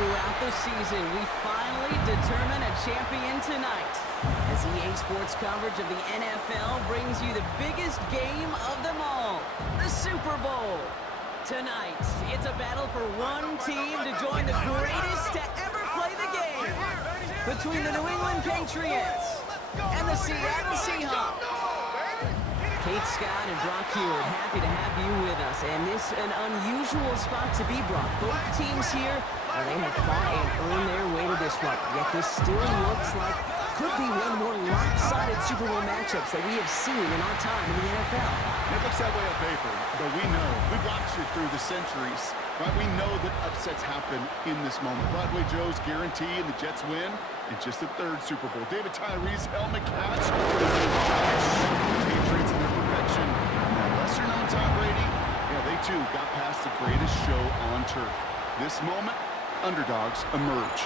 throughout the season, we finally determine a champion tonight. As EA Sports coverage of the NFL brings you the biggest game of them all, the Super Bowl. Tonight, it's a battle for one team to join the greatest to ever play the game. Between the New England Patriots and the Seattle Seahawks. Kate Scott and Brock Hewitt, happy to have you with us. And this an unusual spot to be, Brock. Both teams here, they have fought and earned their way to this one. Yet this still looks like could be one of the more lopsided Super Bowl matchups that we have seen in our time in the NFL. It looks that way on paper, but we know. We've watched it through the centuries. Right? We know that upsets happen in this moment. Broadway Joe's guarantee and the Jets win in just the third Super Bowl. David Tyree's helmet catch. Patriots in their perfection. Now, lesser-known Tom Brady, yeah, they too got past the greatest show on turf. This moment, underdogs emerge.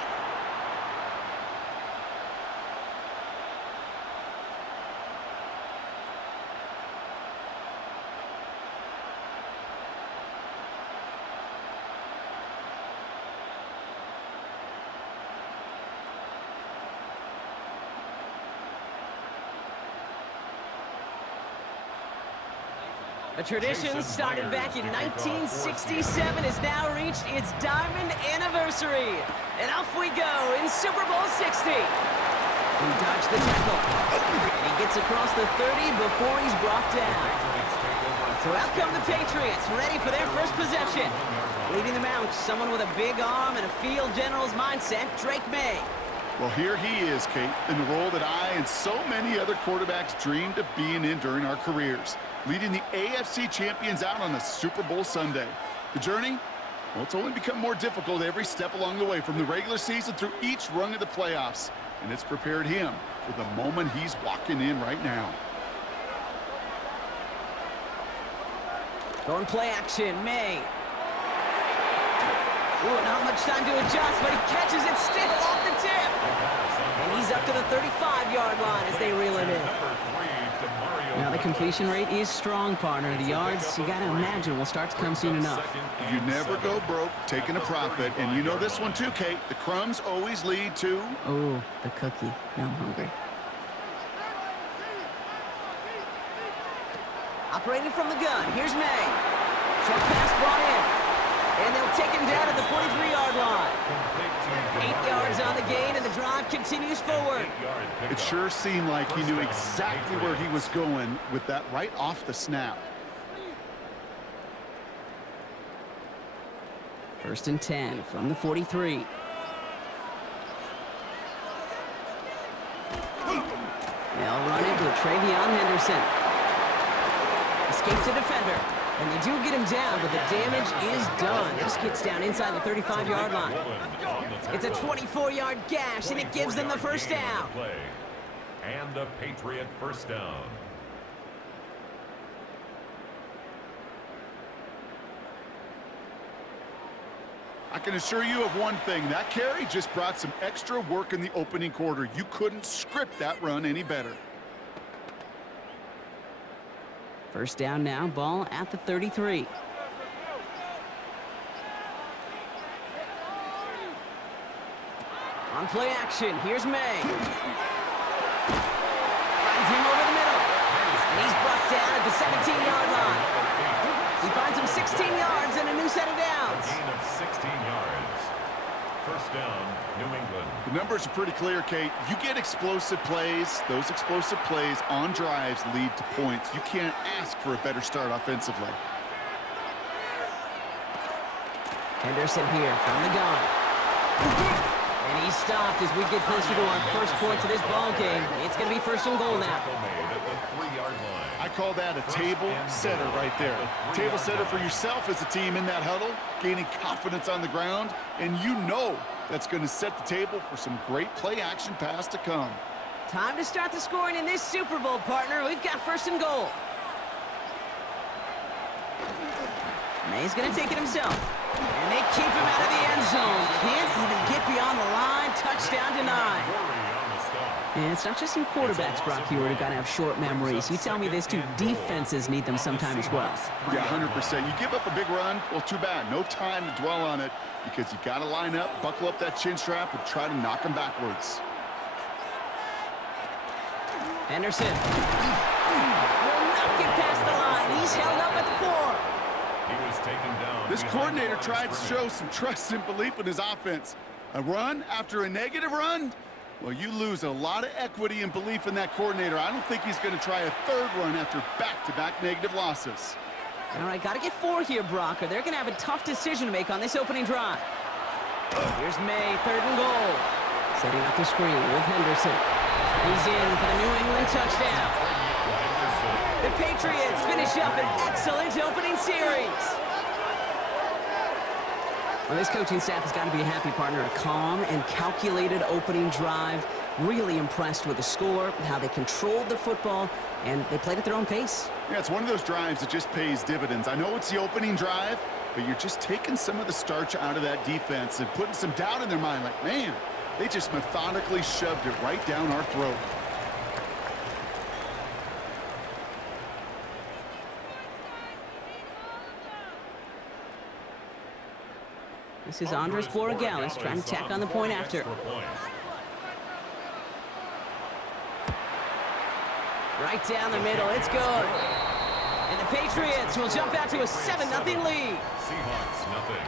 A tradition started back in 1967 has now reached its diamond anniversary. And off we go in Super Bowl 60. He dodged the tackle. And he gets across the 30 before he's brought down. So out come the Patriots, ready for their first possession. Leading them out, someone with a big arm and a field general's mindset, Drake May. Well, here he is, Kate, in the role that I and so many other quarterbacks dreamed of being in during our careers, leading the AFC champions out on a Super Bowl Sunday. The journey, well, it's only become more difficult every step along the way, from the regular season through each rung of the playoffs, and it's prepared him for the moment he's walking in right now. Going play action, May. Ooh, not much time to adjust, but he catches it still off the tip. And he's up to the 35-yard line as they reel him in. Now, the completion rate is strong, partner. The yards, you got to imagine, will start to come soon enough. You never go broke taking a profit, and you know this one too, Kate. The crumbs always lead to... Oh, the cookie. Now I'm hungry. Operating from the gun, here's May. Short pass brought in. And they'll take him down at the 43-yard line. 8 yards on the gain, and the drive continues forward. It sure seemed like he knew exactly where he was going with that right off the snap. 1st and 10 from the 43. They'll run it with Travion Henderson. Escapes the defender. And they do get him down, but the damage is done. This gets down inside the 35-yard line. It's a 24-yard gash, and it gives them the first down. And a Patriot first down. I can assure you of one thing. That carry just brought some extra work in the opening quarter. You couldn't script that run any better. First down now, ball at the 33. On play action, here's May. Finds him over the middle. And he's brought down at the 17-yard line. He finds him 16 yards and a new set of downs. Gain of 16 yards. First down, New England. The numbers are pretty clear, Kate. You get explosive plays. Those explosive plays on drives lead to points. You can't ask for a better start offensively. Henderson here from the gun. And he's stopped as we get closer to our first points of this ball game. It's going to be 1st and goal now. I call that a table setter right there. Table setter for yourself as a team in that huddle, gaining confidence on the ground, and you know that's going to set the table for some great play-action pass to come. Time to start the scoring in this Super Bowl, partner. We've got 1st and goal. May's going to take it himself. And they keep him out of the end zone. Can't even get beyond the line. Touchdown denied. And it's not just your quarterbacks, Brock, who are going to have short memories. You tell me this too, defenses need them sometime as well. Yeah, 100%. You give up a big run, well, too bad. No time to dwell on it because you got to line up, buckle up that chin strap, and try to knock them backwards. Henderson will not get past the line. He's held up at the 4. He was taken down. This coordinator tried to show some trust and belief in his offense. A run after a negative run? Well, you lose a lot of equity and belief in that coordinator. I don't think he's going to try a third run after back-to-back negative losses. All right, got to get 4 here, Brock, or they're going to have a tough decision to make on this opening drive. Here's May, 3rd and goal. Setting up the screen with Henderson. He's in for the New England touchdown. The Patriots finish up an excellent opening series. Well, this coaching staff has got to be a happy partner. A calm and calculated opening drive. Really impressed with the score, how they controlled the football, and they played at their own pace. Yeah, it's one of those drives that just pays dividends. I know it's the opening drive, but you're just taking some of the starch out of that defense and putting some doubt in their mind. Like, man, they just methodically shoved it right down our throat. This is Andres Borregales trying to tack on the point after. Right down the middle, it's good. And the Patriots will jump out to a 7-0 lead. Seahawks, nothing.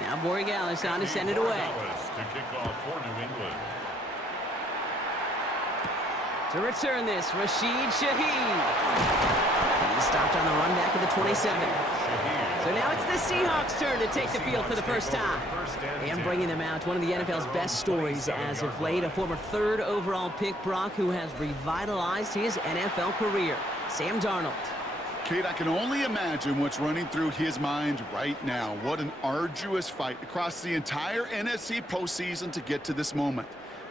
Now Borregales on to send it away. To kick off for New England. To return this, Rashid Shaheed. He stopped on the run back of the 27. So now it's the Seahawks' turn to take the field for the first time. And bringing them out, one of the NFL's best stories as of late, a former 3rd overall pick, Brock, who has revitalized his NFL career, Sam Darnold. Kate, I can only imagine what's running through his mind right now. What an arduous fight across the entire NFC postseason to get to this moment.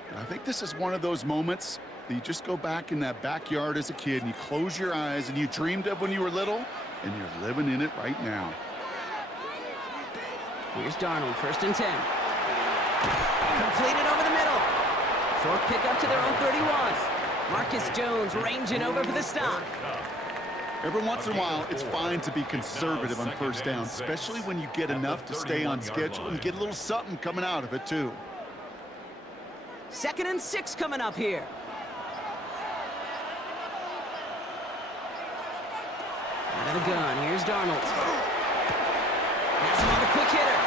And I think this is one of those moments that you just go back in that backyard as a kid and you close your eyes and you dreamed of when you were little, and you're living in it right now. Here's Darnold, 1st and 10. Completed over the middle. Short pickup to their own 31. Marcus Jones ranging over for the stop. Every once in a while, it's fine to be conservative on 1st down, especially when you get enough to stay on schedule and get a little something coming out of it, too. 2nd and 6 coming up here. Out of the gun, here's Darnold. Has him on the quick hitter.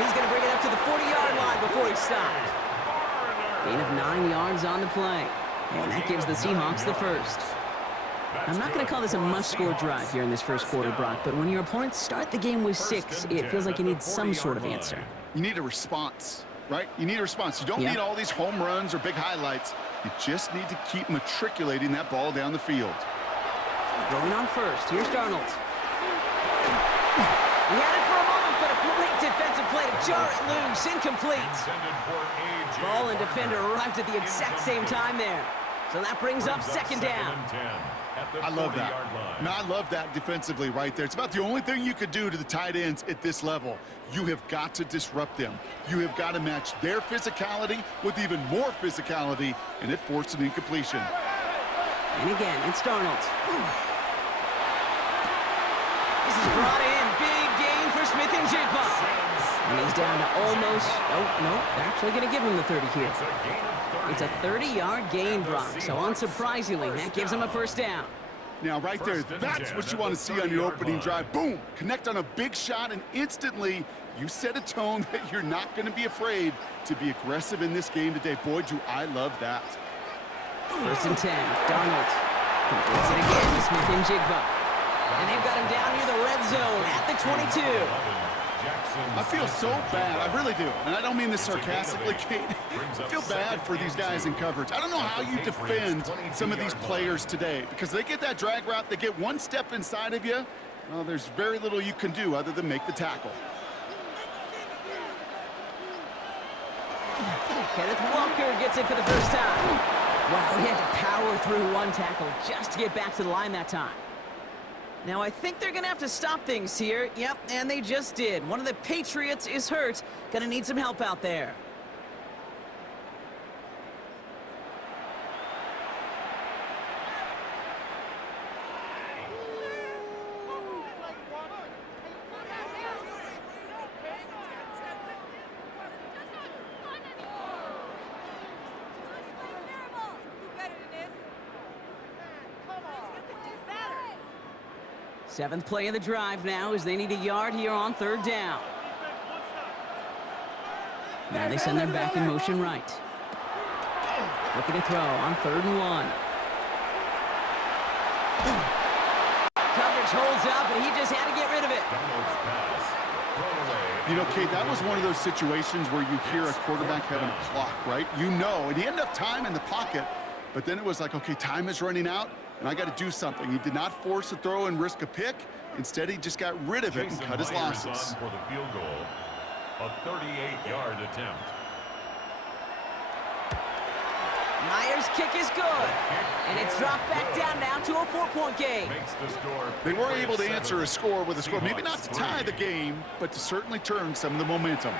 He's going to bring it up to the 40-yard line before he stopped. Gain of 9 yards on the play. And that gives the Seahawks the first. I'm not going to call this a must-score drive here in this first quarter, Brock, but when your opponents start the game with 6, it feels like you need some sort of answer. You need a response, right? You need a response. You don't need all these home runs or big highlights. You just need to keep matriculating that ball down the field. Rolling on first. Here's Darnold. He had it for a moment, but a great defensive play to jar it loose. Incomplete. Ball and defender arrived at the exact same time there. So that brings up 2nd down. I love that. Now, I love that defensively right there. It's about the only thing you could do to the tight ends at this level. You have got to disrupt them. You have got to match their physicality with even more physicality, and it forced an incompletion. And again, it's Darnold. This is brought in. Big gain for Smith and Jigba. And he's down to almost, no, they're actually going to give him the 30 here. It's a 30-yard gain, Brock, so unsurprisingly, that gives him a 1st down. Now, right there, that's what you want to see on your opening drive. Boom! Connect on a big shot, and instantly, you set a tone that you're not going to be afraid to be aggressive in this game today. Boy, do I love that. 1st and 10, Darnold completes it again to Smith and Jigba. And they've got him down near the red zone at the 22. I feel so bad. I really do. And I don't mean this sarcastically, Kate. I feel bad for these guys in coverage. I don't know how you defend some of these players today because they get that drag route, they get one step inside of you. Well, there's very little you can do other than make the tackle. Kenneth Walker gets it for the first time. Wow, he had to power through one tackle just to get back to the line that time. Now, I think they're going to have to stop things here. Yep, and they just did. One of the Patriots is hurt. Going to need some help out there. Seventh play of the drive now as they need a yard here on third down. Now they send their back in motion right. Looking to throw on 3rd and 1. Coverage holds up, and he just had to get rid of it. You know, Kate, that was one of those situations where you hear a quarterback having a clock, right? You know, and he had enough time in the pocket, but then it was like, okay, time is running out, and I got to do something. He did not force a throw and risk a pick. Instead, he just got rid of it and cut his losses. For the field goal, a 38-yard attempt. Myers' kick is good, and it's dropped back down now to a 4-point game. They were able to answer a score with a score, maybe not to tie the game, but to certainly turn some of the momentum.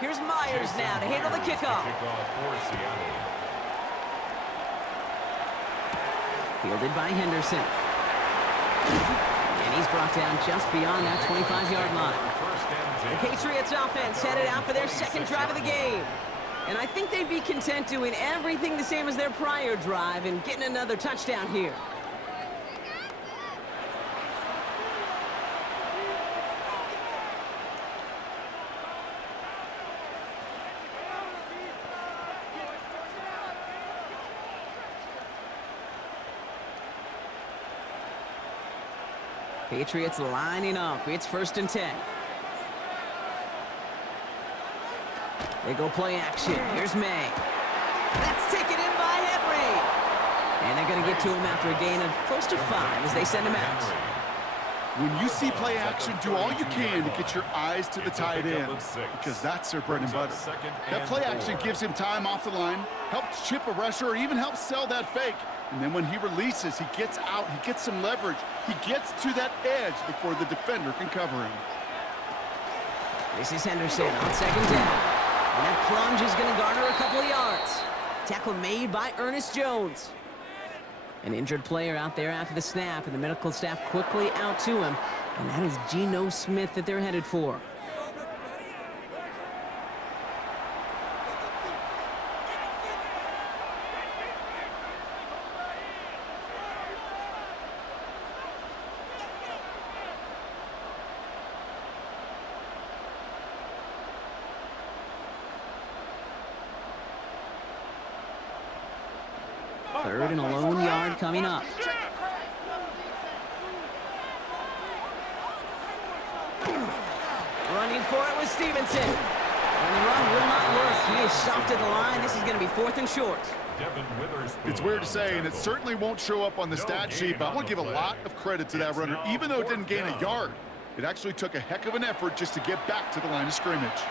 Here's Myers now to handle the kickoff. Fielded by Henderson. And he's brought down just beyond that 25-yard line. The Patriots offense headed out for their second drive of the game. And I think they'd be content doing everything the same as their prior drive and getting another touchdown here. Patriots lining up. It's 1st and 10. They go play action. Here's May. That's taken in by Henry. And they're going to get to him after a gain of close to 5 as they send him out. When you see play action, do all you can to get your eyes to the tight end because that's their bread and butter. That play action gives him time off the line, helps chip a rusher, or even helps sell that fake. And then when he releases, he gets out, he gets some leverage. He gets to that edge before the defender can cover him. This is Henderson on 2nd down. And that plunge is going to garner a couple of yards. Tackle made by Ernest Jones. An injured player out there after the snap, and the medical staff quickly out to him. And that is Geno Smith that they're headed for. Third and a lone yard coming up. Running for it was Stevenson. And the run will not work. He is soft at the line. This is going to be 4th and short. It's weird to say, and it certainly won't show up on the stat sheet, but I want to give a lot of credit to that runner. Even though it didn't gain a yard, it actually took a heck of an effort just to get back to the line of scrimmage.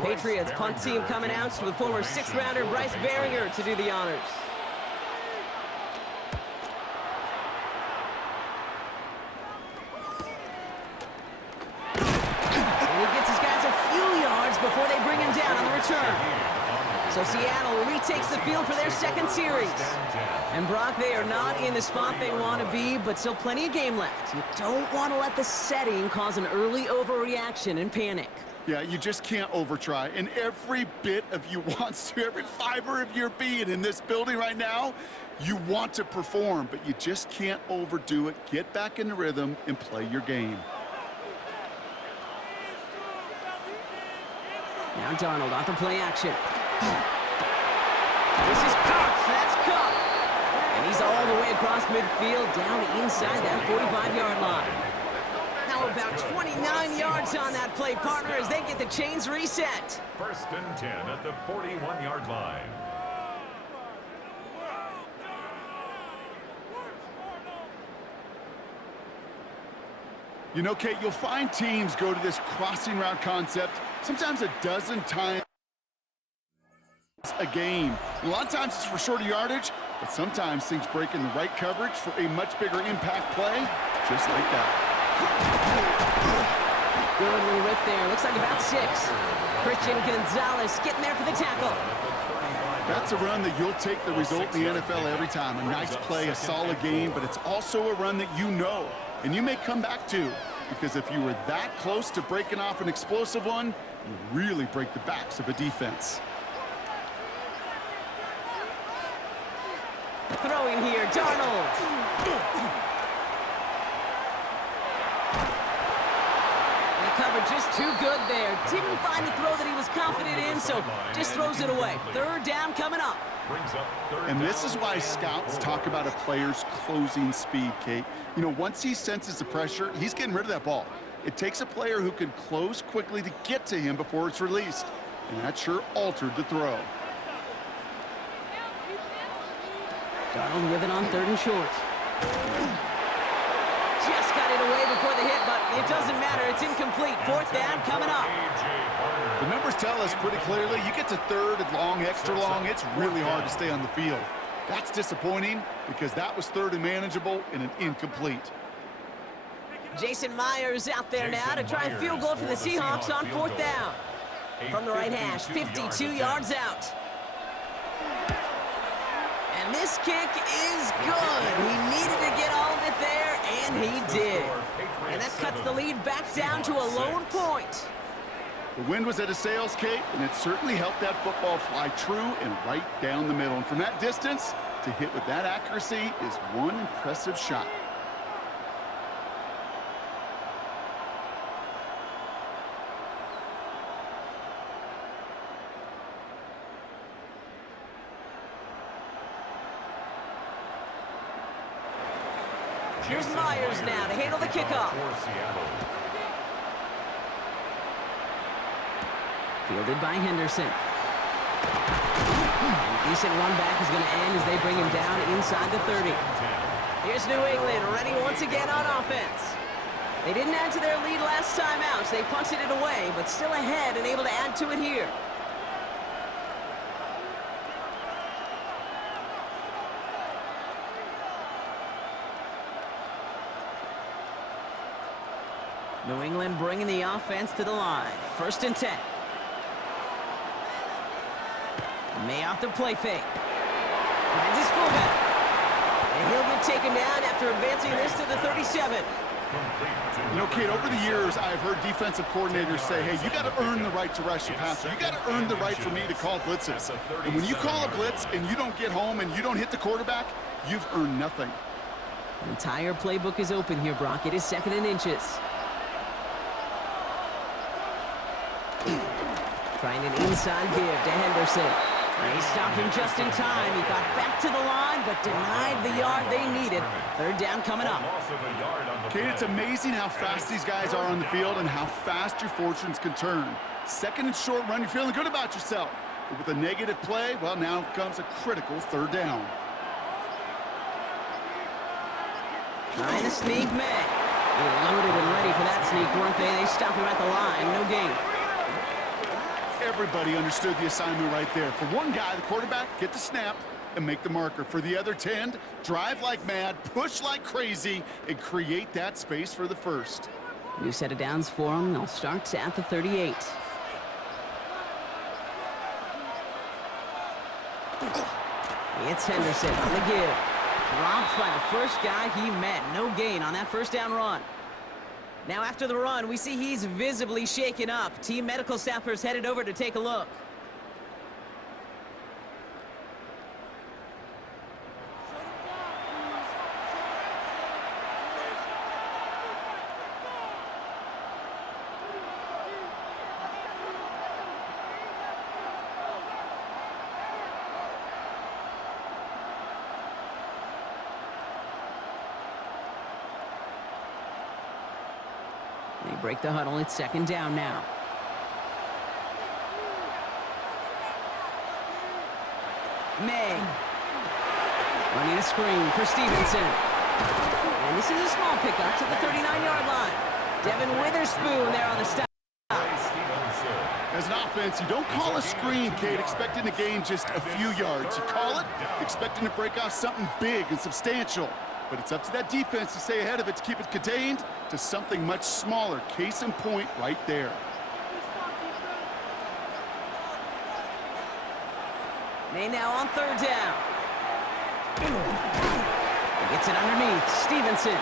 Patriots punt team coming out with former 6th-rounder Bryce Baringer to do the honors. And he gets his guys a few yards before they bring him down on the return. So Seattle retakes the field for their second series. And Brock, they are not in the spot they want to be, but still plenty of game left. You don't want to let the setting cause an early overreaction and panic. Yeah, you just can't overtry. And every bit of you wants to, every fiber of your being in this building right now, you want to perform, but you just can't overdo it. Get back in the rhythm and play your game. Now Darnold off the play action. This is Cox. That's Cox. And he's all the way across midfield, down inside that 45-yard line. How about 29 yards on that play, partner, as they get the chains reset. 1st and 10 at the 41-yard line. You know, Kate, you'll find teams go to this crossing route concept sometimes a dozen times a game. A lot of times it's for shorter yardage, but sometimes things break in the right coverage for a much bigger impact play, just like that. Good little rip there. Looks like about 6. Christian Gonzalez getting there for the tackle. That's a run that you'll take the result in the NFL every time. A nice play, a solid game, but it's also a run that you know, and you may come back to, because if you were that close to breaking off an explosive one, you really break the backs of a defense. Throwing here, Darnold. And the cover just too good there. Didn't find a throw that he was confident in, so just throws it away. 3rd down coming up. And this is why scouts talk about a player's closing speed, Kate. You know, once he senses the pressure, he's getting rid of that ball. It takes a player who can close quickly to get to him before it's released. And that sure altered the throw. Darnold with it on 3rd and short. Just got it away before the hit, but it doesn't matter. It's incomplete. 4th down coming up. The numbers tell us pretty clearly, you get to 3rd and long, extra long, it's really hard to stay on the field. That's disappointing because that was 3rd and manageable and an incomplete. Jason Myers out there now to try a field goal for the Seahawks on 4th down. From the right hash, 52 yards out. And this kick is good. He needed to get all of it there, and he did. And that cuts the lead back down to a lone point. The wind was at his sails, Kate, and it certainly helped that football fly true and right down the middle. And from that distance, to hit with that accuracy is one impressive shot. Here's Myers now to handle the kickoff. Fielded by Henderson. And decent run back is going to end as they bring him down inside the 30. Here's New England ready once again on offense. They didn't add to their lead last time out, so they punted it away, but still ahead and able to add to it here. New England bringing the offense to the line. 1st and 10. May off the play fake. Finds his fullback. And he'll get taken down after advancing this to the 37. You know, Kate, over the years, I've heard defensive coordinators say, hey, you got to earn the right to rush your passer. You got to earn the right for me to call blitzes. And when you call a blitz and you don't get home and you don't hit the quarterback, you've earned nothing. The entire playbook is open here, Brock. It is 2nd and inches. Trying an inside give to Henderson. They stopped him just in time. He got back to the line, but denied the yard they needed. 3rd down coming up. Kate, it's amazing how fast these guys are on the field and how fast your fortunes can turn. 2nd and short run, you're feeling good about yourself. But with a negative play, well, now comes a critical 3rd down. Trying to sneak May. They were loaded and ready for that sneak, weren't they? They stopped him at the line. No gain. Everybody understood the assignment right there. For one guy, the quarterback, get the snap and make the marker. For the other 10, drive like mad, push like crazy, and create that space for the 1st. New set of downs for them. They'll start at the 38. It's Henderson on the give. Dropped by the first guy he met. No gain on that first down run. Now after the run, we see he's visibly shaken up. Team medical staffers headed over to take a look. They break the huddle. It's second down now. May. Running a screen for Stevenson. And this is a small pickup to the 39-yard line. Devin Witherspoon there on the stop. As an offense, you don't call a screen, Kate, expecting to gain just a few yards. You call it expecting to break off something big and substantial. But it's up to that defense to stay ahead of it, to keep it contained to something much smaller. Case in point right there. May now on third down. He gets it underneath. Stevenson.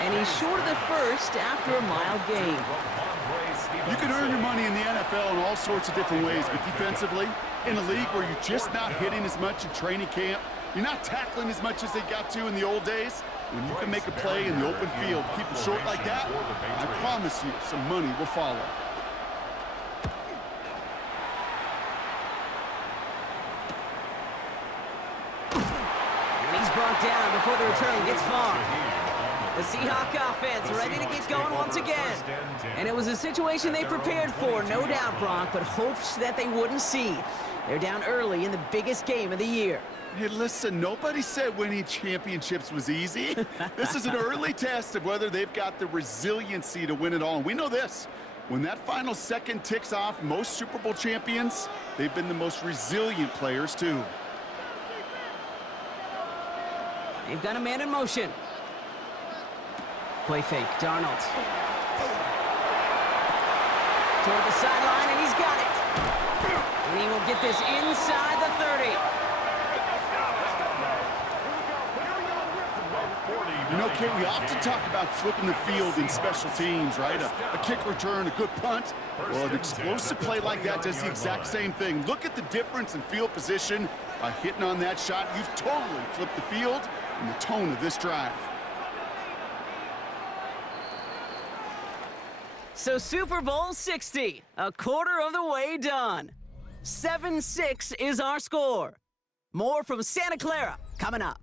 And he's short of the first after a mild gain. You can earn your money in the NFL in all sorts of different ways, but defensively, in a league where you're just not hitting as much in training camp, you're not tackling as much as they got to in the old days, when you can make a play in the open field, keep it short like that, I promise you some money will follow. And he's brought down before the return gets far. The Seahawk offense ready to get going once again. And it was a situation they prepared for, no doubt, Brock, but hopes that they wouldn't see. They're down early in the biggest game of the year. Hey, listen, nobody said winning championships was easy. This is an early test of whether they've got the resiliency to win it all. And we know this. When that final second ticks off, most Super Bowl champions, they've been the most resilient players, too. They've got a man in motion. Play fake, Darnold. Toward the sideline, and he's got it. And he will get this inside the 30. You know, Kate, we often talk about flipping the field in special teams, right? A kick return, a good punt. Well, an explosive play like that does the exact same thing. Look at the difference in field position by hitting on that shot. You've totally flipped the field and the tone of this drive. So Super Bowl 60, a quarter of the way done. 7-6 is our score. More from Santa Clara coming up.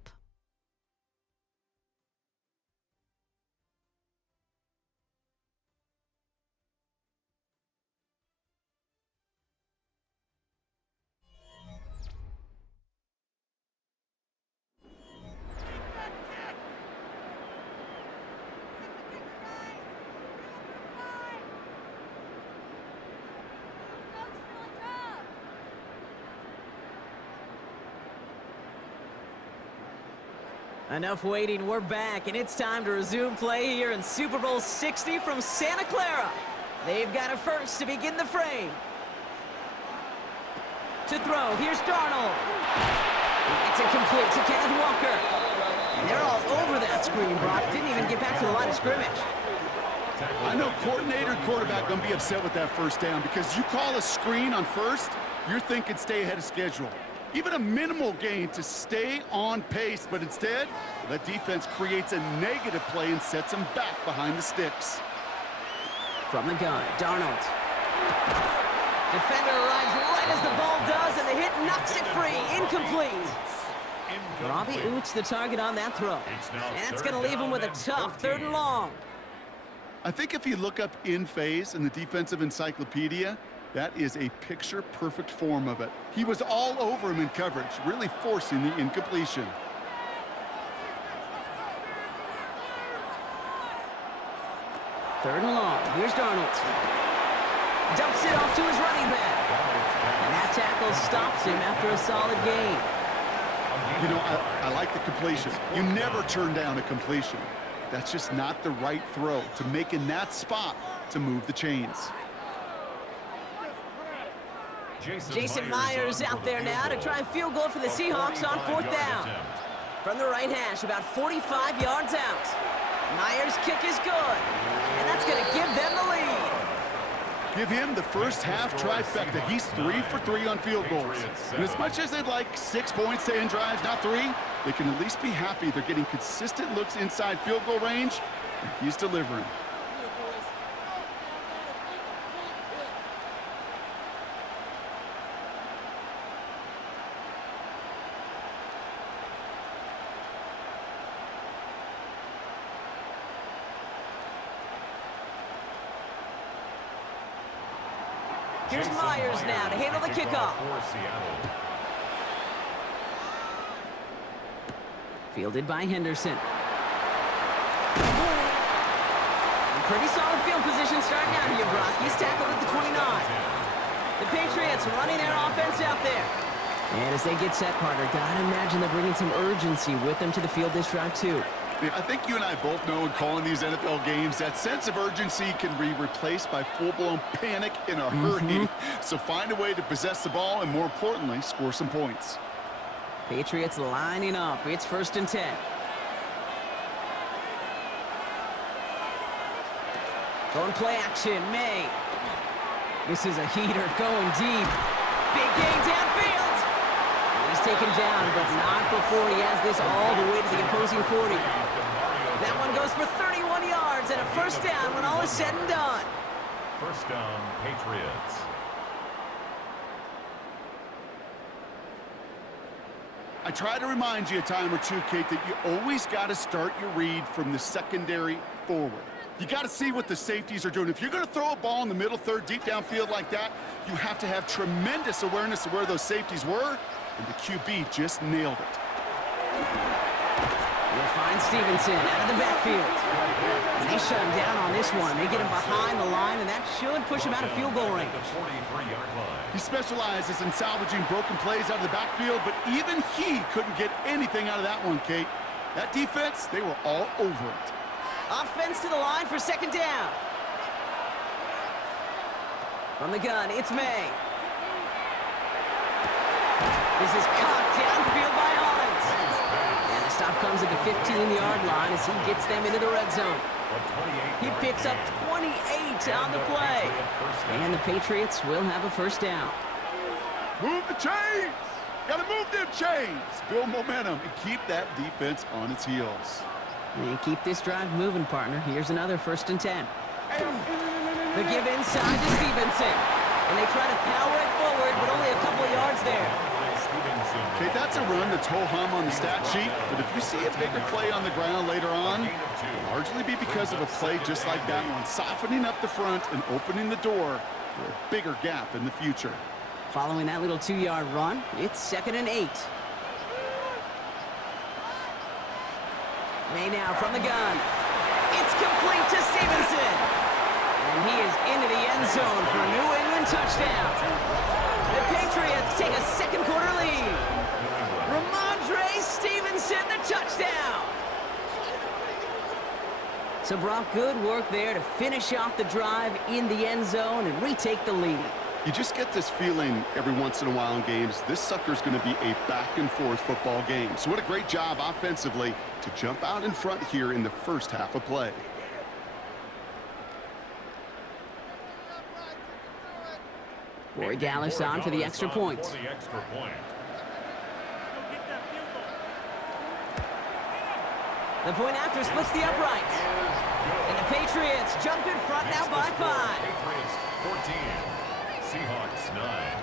Enough waiting, we're back, and it's time to resume play here in Super Bowl 60 from Santa Clara. They've got a first to begin the frame. To throw, here's Darnold. It's incomplete to Kenneth Walker. And they're all over that screen, Brock. Didn't even get back to the line of scrimmage. I know coordinator and quarterback going to be upset with that first down because you call a screen on first, you're thinking stay ahead of schedule. Even a minimal gain to stay on pace, but instead, that defense creates a negative play and sets them back behind the sticks. From the gun, Darnold. Defender arrives right as the ball does, and the hit knocks it free. Incomplete. Robbie Oots the target on that throw. And that's going to leave him with a tough 3rd and long. I think if you look up in phase in the defensive encyclopedia, that is a picture-perfect form of it. He was all over him in coverage, really forcing the incompletion. Third and long. Here's Darnold. Dumps it off to his running back. And that tackle stops him after a solid gain. You know, I like the completion. You never turn down a completion. That's just not the right throw to make in that spot to move the chains. Jason Myers out there now to try a field goal for the Seahawks on 4th down. From the right hash, about 45 yards out. Myers' kick is good, and that's going to give them the lead. Give him the first half trifecta. He's 3 for 3 on field goals. And as much as they'd like 6 points to end drives, not 3, they can at least be happy they're getting consistent looks inside field goal range, and he's delivering. Here's Myers now to handle the kickoff. Fielded by Henderson. Pretty solid field position starting out here, Brock. He's tackled at the 29. The Patriots running their offense out there. And as they get set, partner, gotta imagine they're bringing some urgency with them to the field this drive, too. I think you and I both know in calling these NFL games, that sense of urgency can be replaced by full-blown panic in a hurry. So find a way to possess the ball and, more importantly, score some points. Patriots lining up. It's 1st and 10. Going play action, May. This is a heater going deep. Big gain downfield. And he's taken down, but not before he has this all the way to the opposing 40. That one goes for 31 yards and a 1st down when all is said and done. 1st down, Patriots. I try to remind you a time or two, Kate, that you always got to start your read from the secondary forward. You got to see what the safeties are doing. If you're going to throw a ball in the middle third, deep downfield like that, you have to have tremendous awareness of where those safeties were, and the QB just nailed it. We'll find Stevenson out of the backfield. And they shut him down on this one. They get him behind the line, and that should push him out of field goal range. He specializes in salvaging broken plays out of the backfield, but even he couldn't get anything out of that one, Kate. That defense, they were all over it. Offense to the line for 2nd down. From the gun, it's May. This is caught downfield by Hollins. And the stop comes at the 15-yard line as he gets them into the red zone. He picks up 28 on the play. And the Patriots will have a 1st down. Move the chains! Gotta move them chains! Build momentum and keep that defense on its heels. And keep this drive moving, partner. Here's another 1st and 10. The give inside to Stevenson. And they try to power it forward, but only a couple of yards there. Okay, that's a run that's ho-hum on the stat sheet, but if you see a bigger play on the ground later on, it'll largely be because of a play just like that one, softening up the front and opening the door for a bigger gap in the future. Following that little 2-yard run, it's 2nd and 8. May now from the gun. It's complete to Stevenson. And he is into the end zone for a New England touchdown. The Patriots take a 2nd quarter lead. Ramondre Stevenson, the touchdown. So Brock, good work there to finish off the drive in the end zone and retake the lead. You just get this feeling every once in a while in games, this sucker's going to be a back-and-forth football game. So what a great job offensively to jump out in front here in the first half of play. Corey Gallis on for the extra point. The point after splits the upright. And the Patriots jump in front now by 5. Patriots 14, Seahawks 9.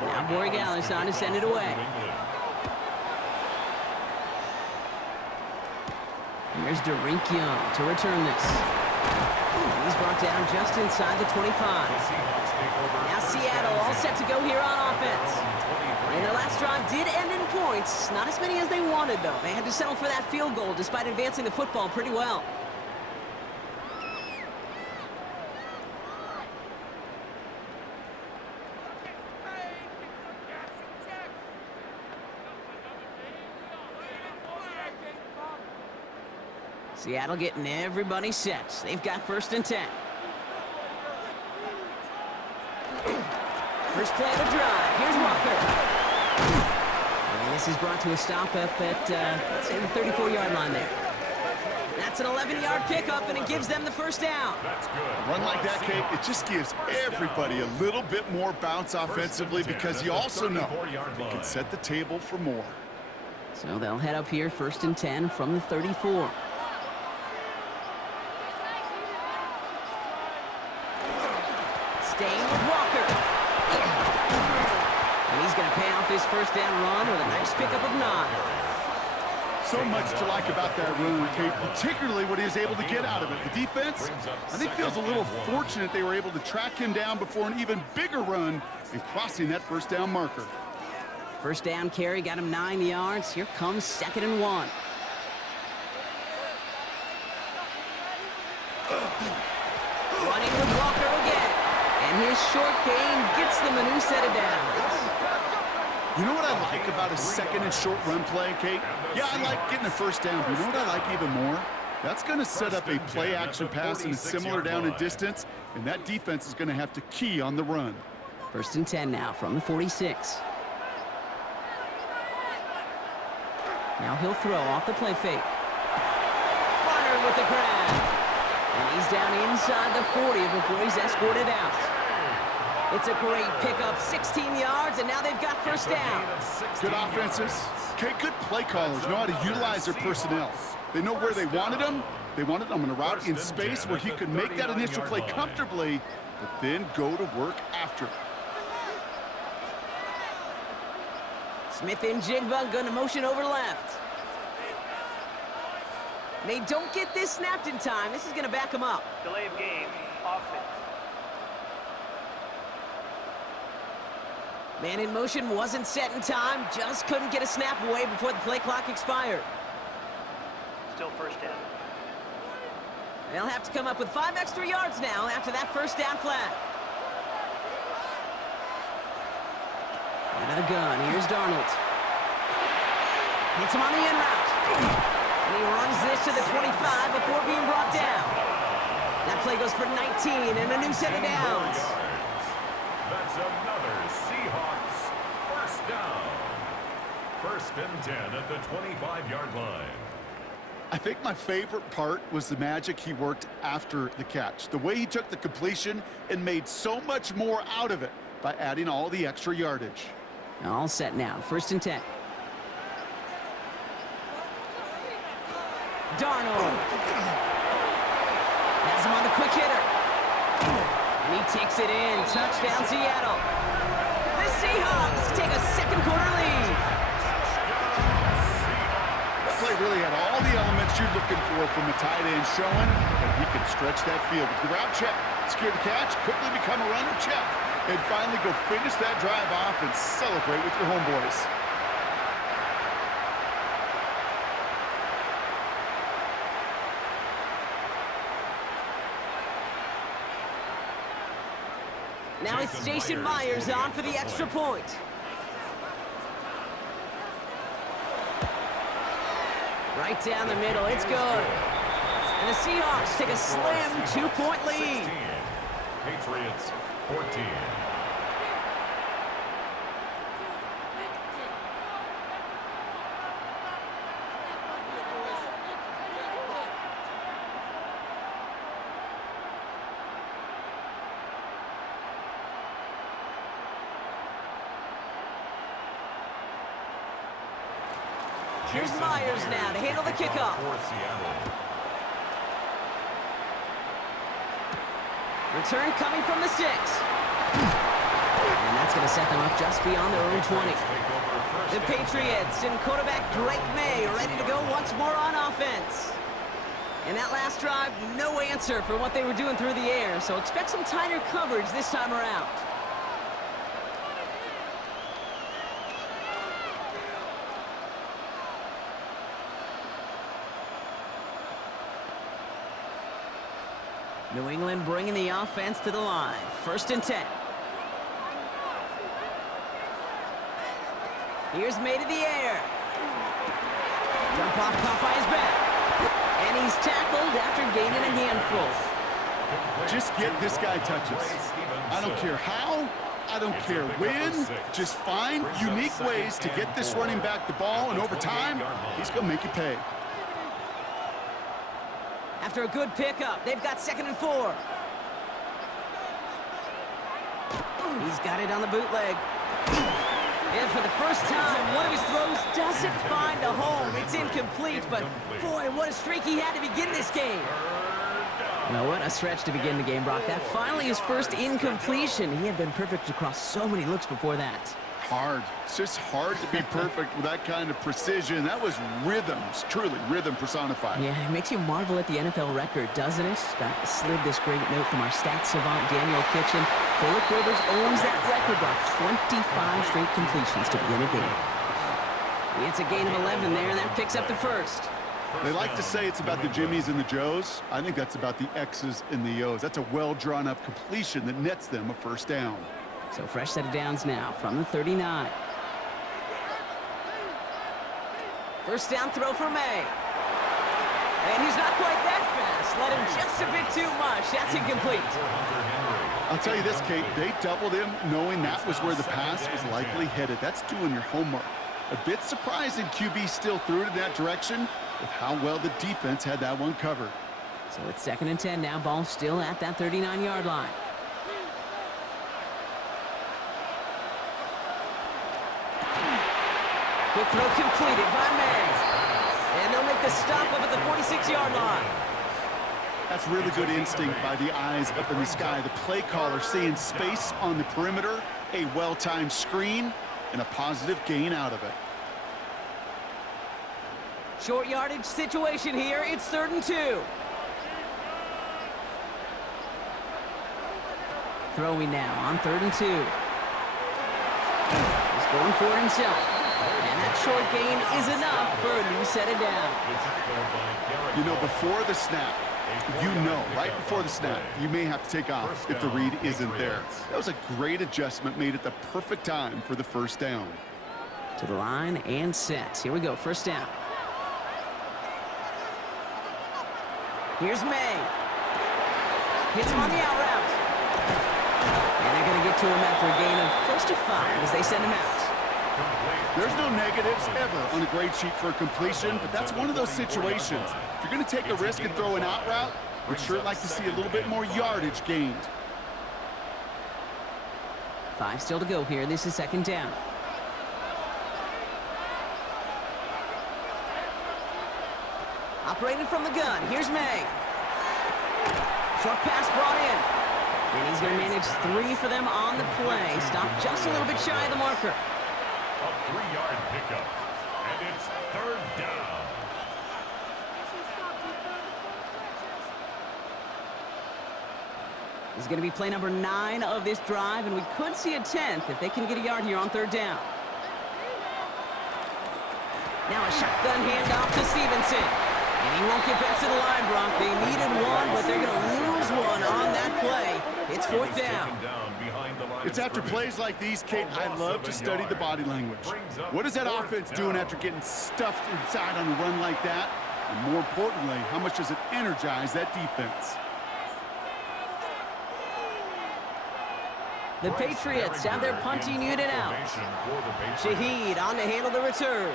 Now Corey Gallis on to send it away. Here's Derink Young to return this. And he's brought down just inside the 25. Now Seattle all set to go here on offense. And their last drive did end in points. Not as many as they wanted, though. They had to settle for that field goal despite advancing the football pretty well. Seattle getting everybody set. They've got 1st and 10. First play of the drive. Here's Walker. And this is brought to a stop up at, let's say, the 34-yard line there. That's an 11-yard pickup, and it gives them the 1st down. A run like that, Kate, it just gives everybody a little bit more bounce offensively because you also know they can set the table for more. So they'll head up here, 1st and 10 from the 34. Staying with Walker. And he's going to pay off his 1st down run with a nice pickup of 9. So much to like about that run, Kate, particularly what he was able to get out of it. The defense, I think, feels a little fortunate they were able to track him down before an even bigger run and crossing that 1st down marker. 1st down carry got him 9 yards. Here comes 2nd and 1. Running with Walker again. And his short gain gets them a new set of downs. You know what I like about a 2nd and short run play, Kate? Yeah, I like getting a 1st down, but you know what I like even more? That's going to set up a play-action pass in a similar down and distance, and that defense is going to have to key on the run. 1st and 10 now from the 46. Now he'll throw off the play fake. Fire with the grab. And he's down inside the 40 before he's escorted out. It's a great pickup, 16 yards, and now they've got 1st down. Good offenses. Okay, good play callers know how to utilize their personnel. They know where they wanted them. They wanted them in a route in space where he could make that initial play comfortably, but then go to work after it. Smith and Jigba going to motion over left. They don't get this snapped in time. This is going to back them up. Delay of game, offense. Man in motion wasn't set in time. Just couldn't get a snap away before the play clock expired. Still 1st down. They'll have to come up with 5 extra yards now after that 1st down flag. Out of the gun, here's Darnold. Hits him on the in route. And he runs this to the 25 before being brought down. That play goes for 19 and a new set of downs. That's another Seahawks 1st down. 1st and 10 at the 25-yard line. I think my favorite part was the magic he worked after the catch. The way he took the completion and made so much more out of it by adding all the extra yardage. All set now, 1st and 10. Darnold. Has him on the quick hitter. And he takes it in. Touchdown, Seattle. The Seahawks take a 2nd quarter lead. That play really had all the elements you're looking for from a tight end, showing that he can stretch that field. With the route check, secure the catch, quickly become a runner check, and finally go finish that drive off and celebrate with your homeboys. Now it's Jason Myers on for the extra point. Right down the middle, it's good. And the Seahawks take a slim 2-point lead. Patriots 14. Here's Myers now to handle the kickoff. Return coming from the 6. And that's going to set them up just beyond their own 20. The Patriots and quarterback Drake May ready to go once more on offense. And that last drive, no answer for what they were doing through the air, so expect some tighter coverage this time around. New England bringing the offense to the line. 1st and 10. Here's May to the air. Jump off caught by his back. And he's tackled after gaining a handful. Just get this guy touches. I don't care how, I don't care when. Just find unique ways to get this running back the ball, and over time, he's going to make you pay. After a good pickup, they've got 2nd and 4. He's got it on the bootleg. And for the first time, one of his throws doesn't find a home. It's incomplete, but boy, what a streak he had to begin this game. Well, what a stretch to begin the game, Brock. That finally his first incompletion. He had been perfect across so many looks before that. Hard. It's just hard to be perfect with that kind of precision. That was rhythm, truly rhythm personified. Yeah, it makes you marvel at the NFL record, doesn't it? Got slid this great note from our stats savant, Daniel Kitchen. Philip Rivers owns that record by 25 straight completions to begin a game. It's a gain of 11 there, and that picks up the first. They like to say it's about the Jimmies and the Joes. I think that's about the X's and the O's. That's a well-drawn-up completion that nets them a first down. So fresh set of downs now from the 39. First down throw for May. And he's not quite that fast. Let him just a bit too much. That's incomplete. I'll tell you this, Kate. They doubled him knowing that was where the pass was likely headed. That's doing your homework. A bit surprising QB still threw it in that direction with how well the defense had that one covered. So it's 2nd and 10 now. Ball still at that 39-yard line. Quick throw completed by May. And they'll make the stop up at the 46-yard line. That's really good instinct by the eyes up in the sky. The play caller seeing space on the perimeter, a well-timed screen, and a positive gain out of it. Short yardage situation here. It's 3rd and 2. Throwing now on 3rd and 2. He's going for it himself. And that short gain is enough for a new set of downs. You know, before the snap, right before the snap, you may have to take off if the read isn't there. That was a great adjustment made at the perfect time for the first down. To the line and set. Here we go, first down. Here's May. Hits him on the out route. And they're going to get to him after a gain of close to 5 as they send him out. There's no negatives ever on a grade sheet for a completion, but that's one of those situations. If you're going to take a risk and throw an out route, we'd sure like to see a little bit more yardage gained. 5 still to go here. This is 2nd down. Operating from the gun. Here's May. Short pass brought in. And he's going to manage 3 for them on the play. Stopped just a little bit shy of the marker. A 3-yard pickup, and it's 3rd down. This is going to be play number 9 of this drive, and we could see a 10th if they can get a yard here on 3rd down. Now a shotgun handoff to Stevenson. And he won't get back to the line, Brock. They needed one, but they're going to lose one on that play. It's 4th down. It's after plays like these, Kate, I love to study the body language. What is that offense doing after getting stuffed inside on a run like that? And more importantly, how much does it energize that defense? The Patriots have their punting unit out. Shaheed on to handle the return.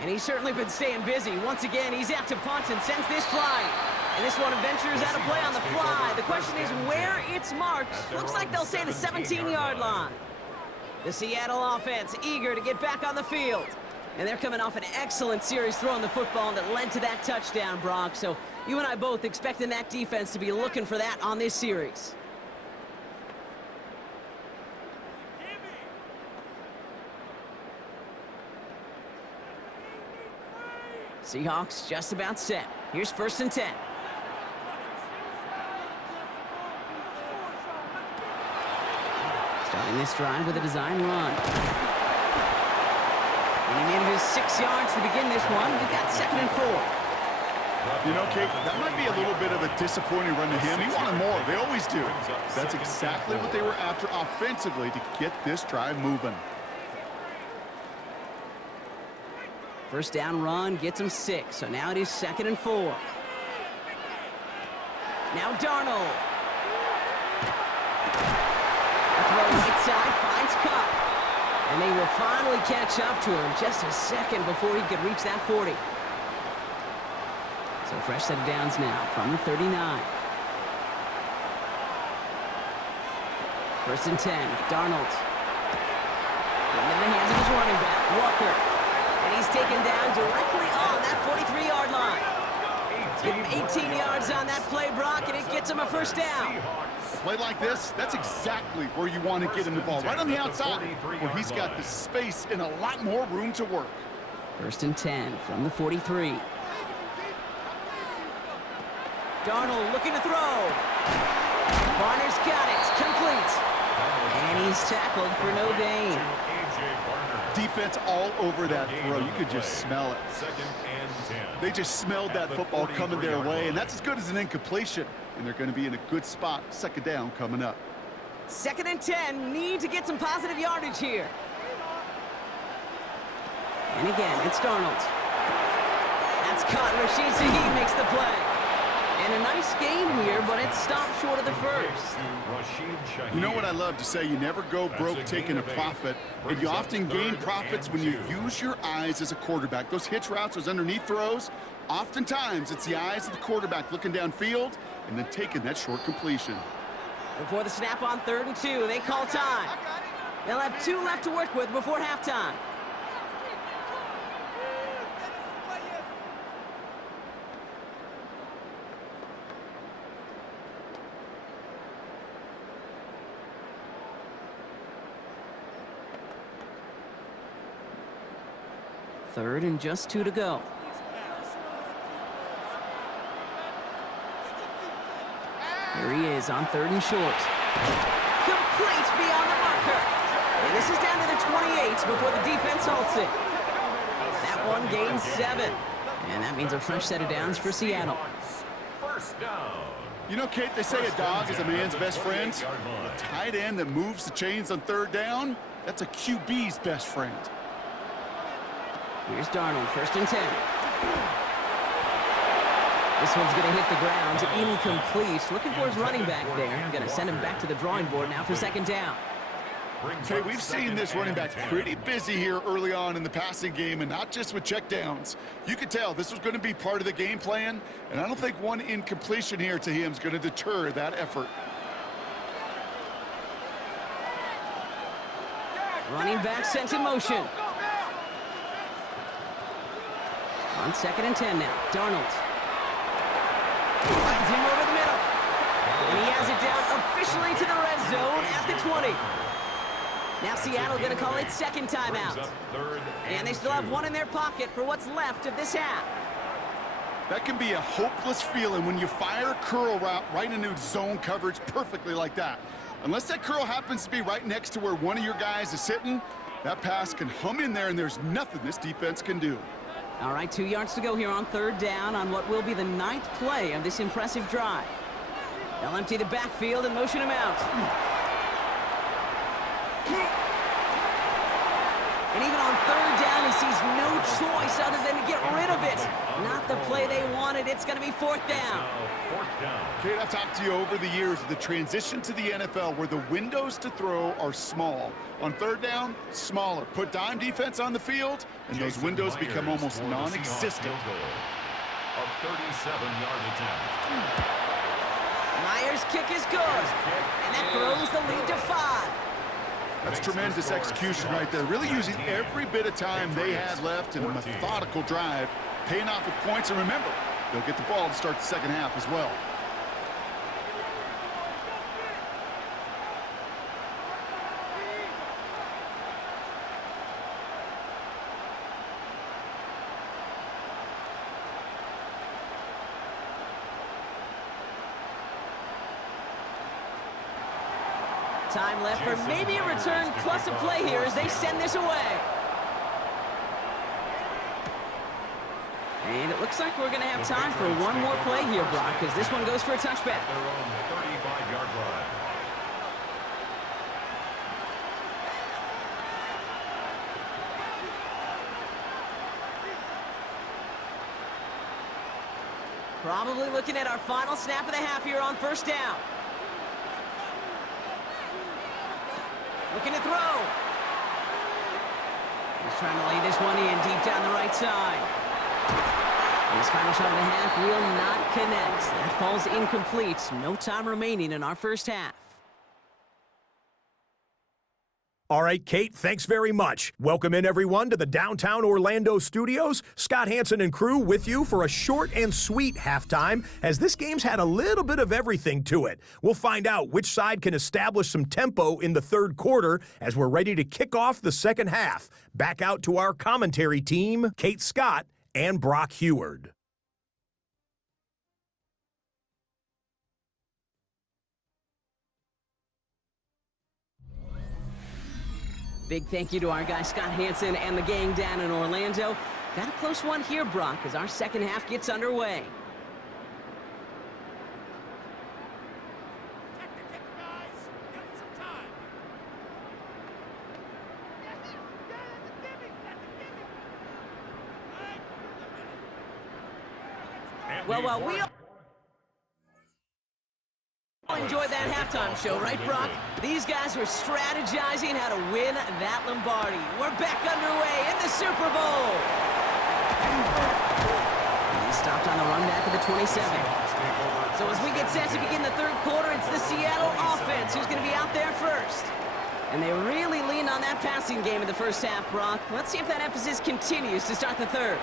And he's certainly been staying busy. Once again, he's out to punt and sends this flying. And this one ventures out of play on the fly. The question is where it's marked. Looks like they'll say the 17-yard line. The Seattle offense eager to get back on the field. And they're coming off an excellent series throwing the football that led to that touchdown, Brock. So you and I both expecting that defense to be looking for that on this series. Seahawks just about set. Here's 1st and 10. Starting this drive with a design run. And he manages 6 yards to begin this one. We've got 2nd and 4. You know, Kate, that might be a little bit of a disappointing run to him. He wanted more. They always do. That's exactly what they were after offensively to get this drive moving. 1st down run gets him 6. So now it is 2nd and 4. Now Darnold. A throw right side finds Cup. And they will finally catch up to him just a second before he could reach that 40. So fresh set of downs now from the 39. 1st and 10. Darnold. Into the hands of his running back, Walker. And he's taken down directly on that 43-yard line. Give him 18 yards on that play, Brock, and it gets him a 1st down. A play like this, that's exactly where you want to get him the ball, right on the outside, where he's got the space and a lot more room to work. 1st and 10 from the 43. Darnold looking to throw. Barner's got it. It's complete. And he's tackled for no gain. Defense all over that throw. You could just smell it. They just smelled that football coming their way, and that's as good as an incompletion. And they're going to be in a good spot. 2nd down coming up. 2nd and 10. Need to get some positive yardage here. And again, it's Darnold. That's caught. Rashid Shaheed makes the play. And a nice game here, but it stopped short of the 1st. You know what I love to say? You never go broke taking a profit, and you often gain profits when you use your eyes as a quarterback. Those hitch routes, those underneath throws, oftentimes it's the eyes of the quarterback looking downfield and then taking that short completion. Before the snap on 3rd and 2, they call time. They'll have 2 left to work with before halftime. Third and just 2 to go. Here he is on 3rd and short. Complete beyond the marker. And this is down to the 28 before the defense halts it. That one gains 7. And that means a fresh set of downs for Seattle. 1st down. You know, Kate, they say a dog is a man's best friend. A tight end that moves the chains on 3rd down, that's a QB's best friend. Here's Darnold, 1st and 10. This one's going to hit the ground, incomplete. Looking for his running back there. Going to send him back to the drawing board now for 2nd down. Okay, we've seen this running back pretty busy here early on in the passing game, and not just with checkdowns. You could tell this was going to be part of the game plan, and I don't think one incompletion here to him is going to deter that effort. Running back sent in motion. On 2nd and 10 now, Darnold. Finds him over the middle. And he has it down officially to the red zone at the 20. Now Seattle going to call it 2nd timeout. And they still have 1 in their pocket for what's left of this half. That can be a hopeless feeling when you fire a curl route right into zone coverage perfectly like that. Unless that curl happens to be right next to where one of your guys is sitting, that pass can hum in there and there's nothing this defense can do. All right, 2 yards to go here on 3rd down on what will be the 9th play of this impressive drive. They'll empty the backfield and motion him out. And even on 3rd down, he sees no choice other than to get rid of it. Not the play they wanted. It's going to be 4th down. Kate, I've talked to you over the years of the transition to the NFL where the windows to throw are small. On 3rd down, smaller. Put dime defense on the field, and those windows become almost non-existent. A 37-yard attempt. Myers' kick is good. And that grows the lead to 5. That's tremendous execution right there. Really using every bit of time they had left in a methodical drive, paying off with points. And remember, they'll get the ball to start the 2nd half as well. Time left for maybe a return plus a play here as they send this away. And it looks like we're going to have time for one more play here, Brock, because this one goes for a touchback. They're on the 35-yard line. Probably looking at our final snap of the half here on first down. Looking to throw. He's trying to lay this one in deep down the right side. His final shot of the half will not connect. That falls incomplete. No time remaining in our first half. All right, Kate, thanks very much. Welcome in, everyone, to the downtown Orlando studios. Scott Hansen and crew with you for a short and sweet halftime, as this game's had a little bit of everything to it. We'll find out which side can establish some tempo in the third quarter as we're ready to kick off the second half. Back out to our commentary team, Kate Scott and Brock Heward. Big thank you to our guy Scott Hansen and the gang down in Orlando. Got a close one here, Brock, as our second half gets underway. Well, we all enjoyed that halftime show, right, Brock? These guys were strategizing how to win that Lombardi. We're back underway in the Super Bowl. He stopped on the run back of the 27. So as we get set to begin the third quarter, it's the Seattle offense who's going to be out there first. And they really leaned on that passing game in the first half, Brock. Let's see if that emphasis continues to start the third.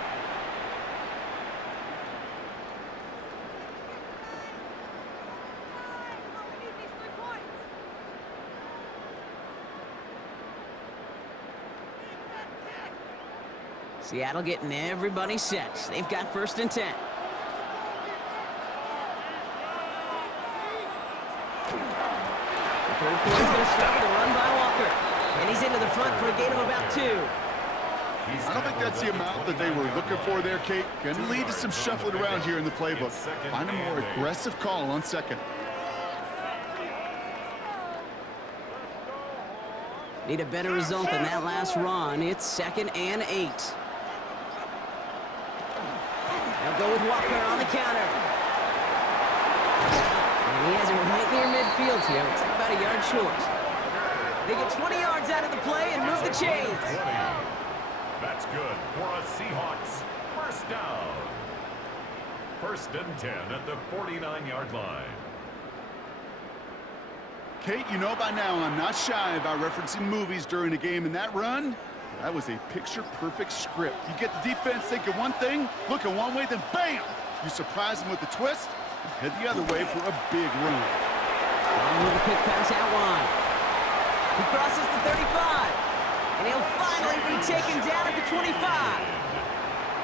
Seattle getting everybody set. They've got first and 10. The third quarter's going to start with a run by Walker. And he's into the front for a gain of about 2. I don't think that's the amount that they were looking for there, Kate. Going to lead to some shuffling around here in the playbook. Find a more aggressive call on second. Need a better result than that last run. It's 2nd and 8. They'll go with Walker on the counter. And he has it right near midfield here. It's about a yard short. They get 20 yards out of the play and move the chains. That's good for a Seahawks first down. First and 10 at the 49-yard line. Kate, you know by now I'm not shy about referencing movies during a game, and that run, that was a picture-perfect script. You get the defense thinking one thing, looking one way, then bam! You surprise them with a twist, and head the other way for a big run. With a quick pass out wide. He crosses the 35, and he'll finally be taken down at the 25.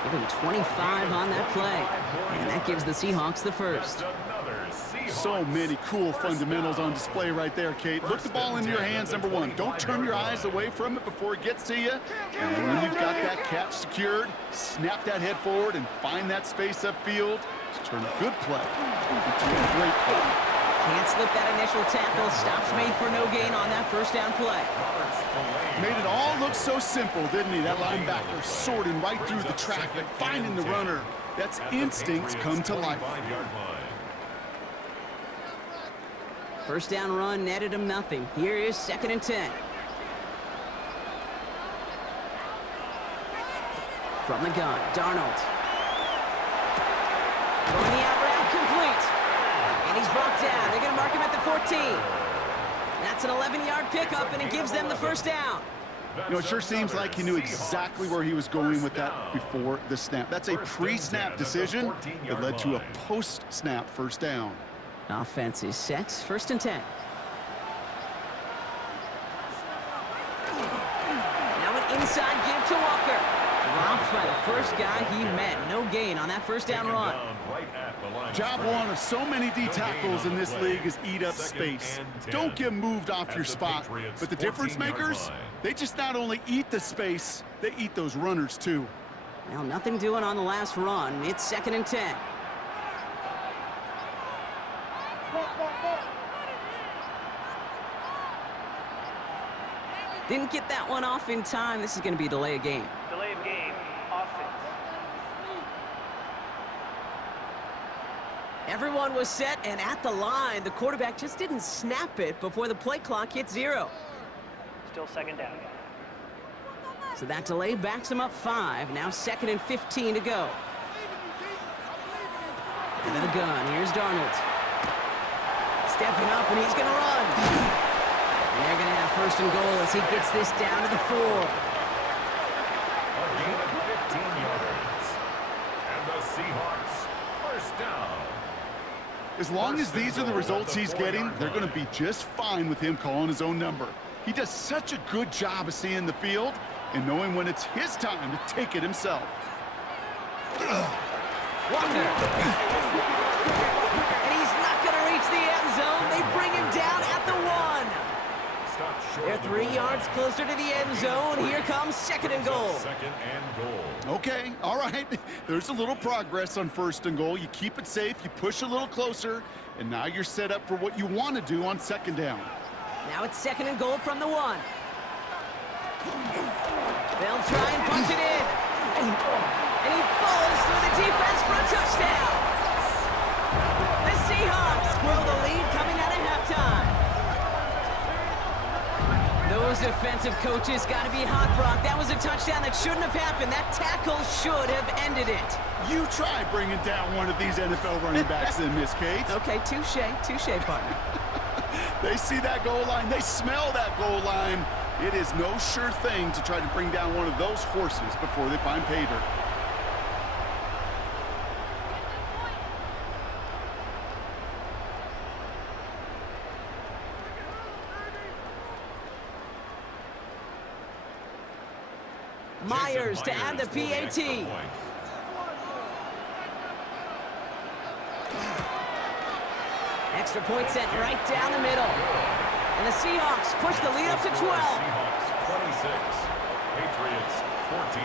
Give him 25 on that play, and that gives the Seahawks the first. So many cool fundamentals on display right there, Kate. Look the ball into your hands, number one. Don't turn your eyes away from it before it gets to you. And when you've got that catch secured, snap that head forward and find that space upfield to turn a good play into a great play. Can't slip that initial tackle. Stops made for no gain on that first down play. Made it all look so simple, didn't he? That linebacker sorting right through the traffic, finding the runner. That's instincts come to life. First down run netted him nothing. Here is 2nd and 10. From the gun, Darnold. Going the out route, complete. And he's brought down. They're going to mark him at the 14. That's an 11-yard pickup, and it gives them the first down. You know, it sure seems like he knew exactly where he was going with that before the snap. That's a pre-snap decision that led to a post-snap first down. Offense is set. 1st and 10. Now an inside give to Walker. Dropped by the first guy he met. No gain on that first down run. Job one of so many D tackles in this league is eat up space. Don't get moved off your spot. But the difference makers, they just not only eat the space, they eat those runners too. Well, nothing doing on the last run. It's 2nd and 10. Didn't get that one off in time. This is going to be a delay of game. Delay of game, offense. Everyone was set and at the line. The quarterback just didn't snap it before the play clock hit 0. Still 2nd down. So that delay backs him up 5. Now 2nd and 15 to go. Into the gun. Here's Darnold. Stepping up, and he's going to run. And they're going to have 1st and goal as he gets this down to the 4. A gain of 15 yards. And the Seahawks, 1st down. As long as these are the results he's getting, they're going to be just fine with him calling his own number. He does such a good job of seeing the field and knowing when it's his time to take it himself. Walker. And he's not going to reach the end zone. They bring him down at the 1. They're 3 yards closer to the end zone. Here comes 2nd and goal. 2nd and goal. Okay, all right. There's a little progress on 1st and goal. You keep it safe, you push a little closer, and now you're set up for what you want to do on 2nd down. Now it's 2nd and goal from the 1. They'll try and punch it in. And he falls through the defense for a touchdown. The Seahawks grow the lead coming out of halftime. Those defensive coaches got to be hot, Brock. That was a touchdown that shouldn't have happened. That tackle should have ended it. You try bringing down one of these NFL running backs in, Miss Kate. Okay, touche, partner. They see that goal line. They smell that goal line. It is no sure thing to try to bring down one of those horses before they find pay dirt. Myers to add the PAT. Extra point set right down the middle. And the Seahawks push the lead up to 12. Seahawks 26, Patriots 14.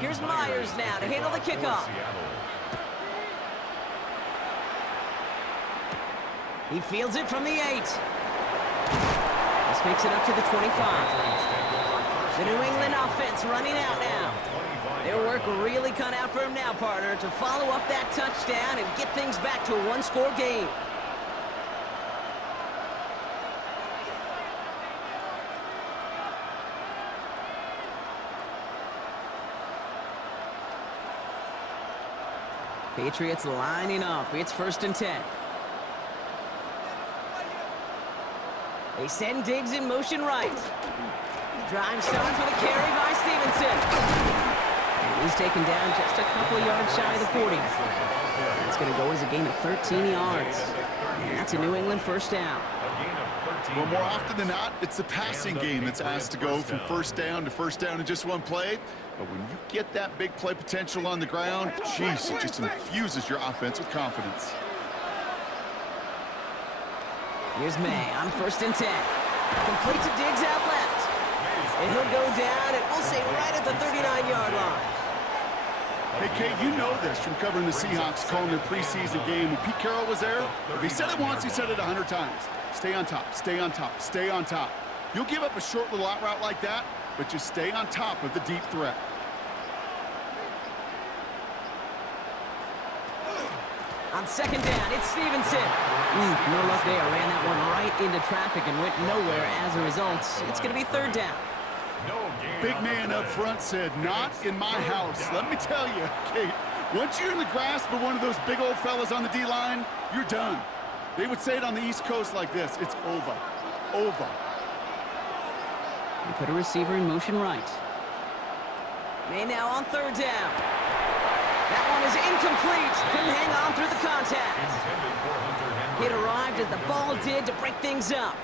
Here's Myers now to handle the kickoff. He fields it from the 8. This makes it up to the 25. The New England offense running out now. Their work really cut out for him now, partner, to follow up that touchdown and get things back to a 1-score game. Patriots lining up. It's 1st and 10. They send Diggs in motion right. Drive starts with a carry by Stevenson. And he's taken down just a couple yards shy of the 40. That's going to go as a gain of 13 yards. And that's a New England 1st down. Well, more often than not, it's the passing game that's asked to go from 1st down to 1st down in just one play. But when you get that big play potential on the ground, geez, it just infuses your offense with confidence. Here's May on 1st and 10. Complete to Diggs out left. And he'll go down, and we'll say right at the 39-yard line. Hey, Kate, you know this from covering the Seahawks, calling their preseason game. When Pete Carroll was there, if he said it once, he said it 100 times. Stay on top, stay on top, stay on top. You'll give up a short little out route like that, but just stay on top of the deep threat. On 2nd down, it's Stevenson. No luck there. Ran that one right into traffic and went nowhere as a result. It's going to be 3rd down. Big man up front said, not in my house. Let me tell you, Kate, Once you're in the grasp of one of those big old fellas on the D-line, you're done. They would say it on the East Coast like this: it's over. Over. And put a receiver in motion right. May now on third down. That one is incomplete. Couldn't hang on through the contact. It arrived as the ball did to break things up.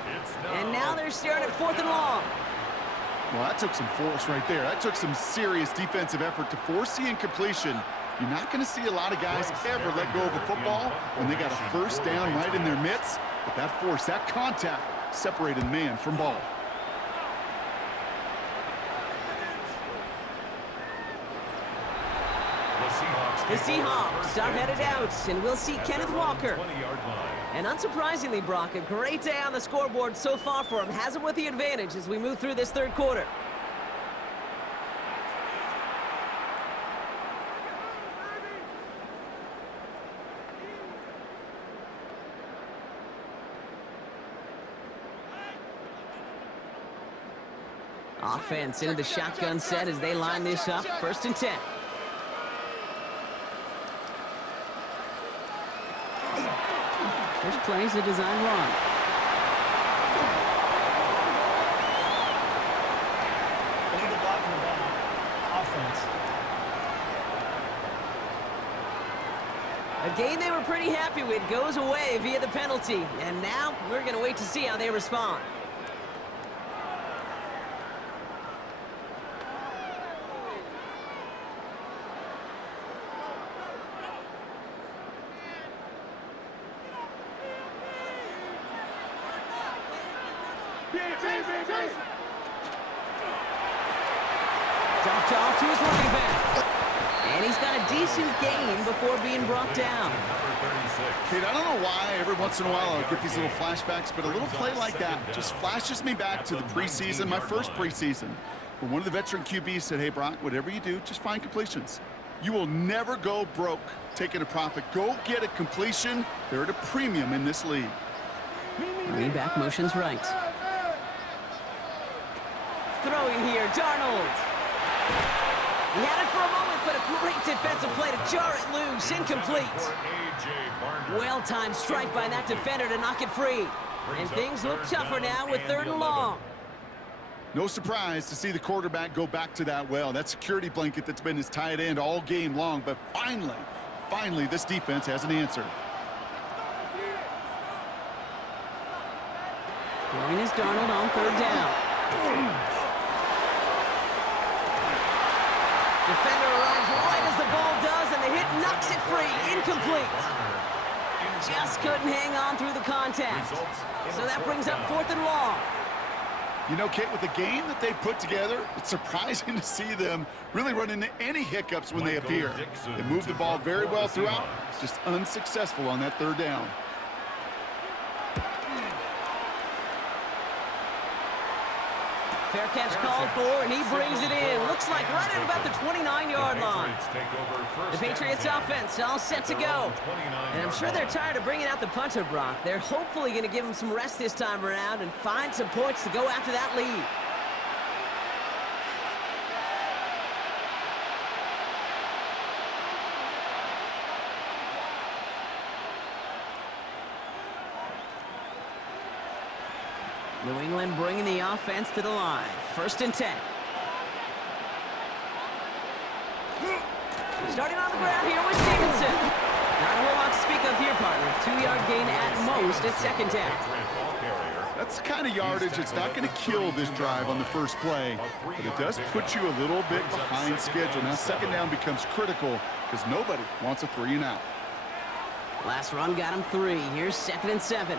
And now they're staring at 4th and long. Well, that took some force right there. That took some serious defensive effort to force the incompletion. You're not going to see a lot of guys ever let go of a football when they got a first down right in their midst. But that force, that contact, separated man from ball. The Seahawks are headed out, and we'll see Kenneth Walker. And unsurprisingly, Brock, a great day on the scoreboard so far for him. Has him with the advantage as we move through this third quarter. Offense into the shotgun set as they line this up. 1st and 10. There's plays a design run. Illegal blocking the back. Offense. A game they were pretty happy with goes away via the penalty. And now we're going to wait to see how they respond. Dumped off to his running back. And he's got a decent gain before being brought down. Kate, I don't know why every once in a while I get these little flashbacks, but a little play like that just flashes me back to the preseason, my first preseason, where one of the veteran QBs said, hey, Brock, whatever you do, just find completions. You will never go broke taking a profit. Go get a completion. They're at a premium in this league. Running back motions right. Throwing here, Darnold. He had it for a moment, but a great defensive play to jar it loose. Incomplete. Well-timed strike by that defender to knock it free. And things look tougher now with 3rd and long. No surprise to see the quarterback go back to that well. That security blanket that's been his tight end all game long. But finally, this defense has an answer. Throwing is Darnold on 3rd down. Defender arrives right as the ball does, and the hit knocks it free. Incomplete. Just couldn't hang on through the contact. So that brings up 4th and long. You know, Kate, with the game that they've put together, it's surprising to see them really run into any hiccups when they appear. They move the ball very well throughout, just unsuccessful on that 3rd down. Fair catch called for, and he brings it in. Looks like right at about the 29-yard line. The Patriots offense all set to go. And I'm sure they're tired of bringing out the punter, Brock. They're hopefully going to give him some rest this time around and find some points to go after that lead. New England bringing the offense to the line. 1st and 10. Starting on the ground here with Stevenson. Not a whole lot to speak of here, partner. 2-yard gain at most at 2nd down. That's the kind of yardage it's not going to kill this drive on the first play, but it does put you a little bit behind schedule. Now 2nd down becomes critical because nobody wants a 3-and-out. Last run got him 3. Here's 2nd and 7.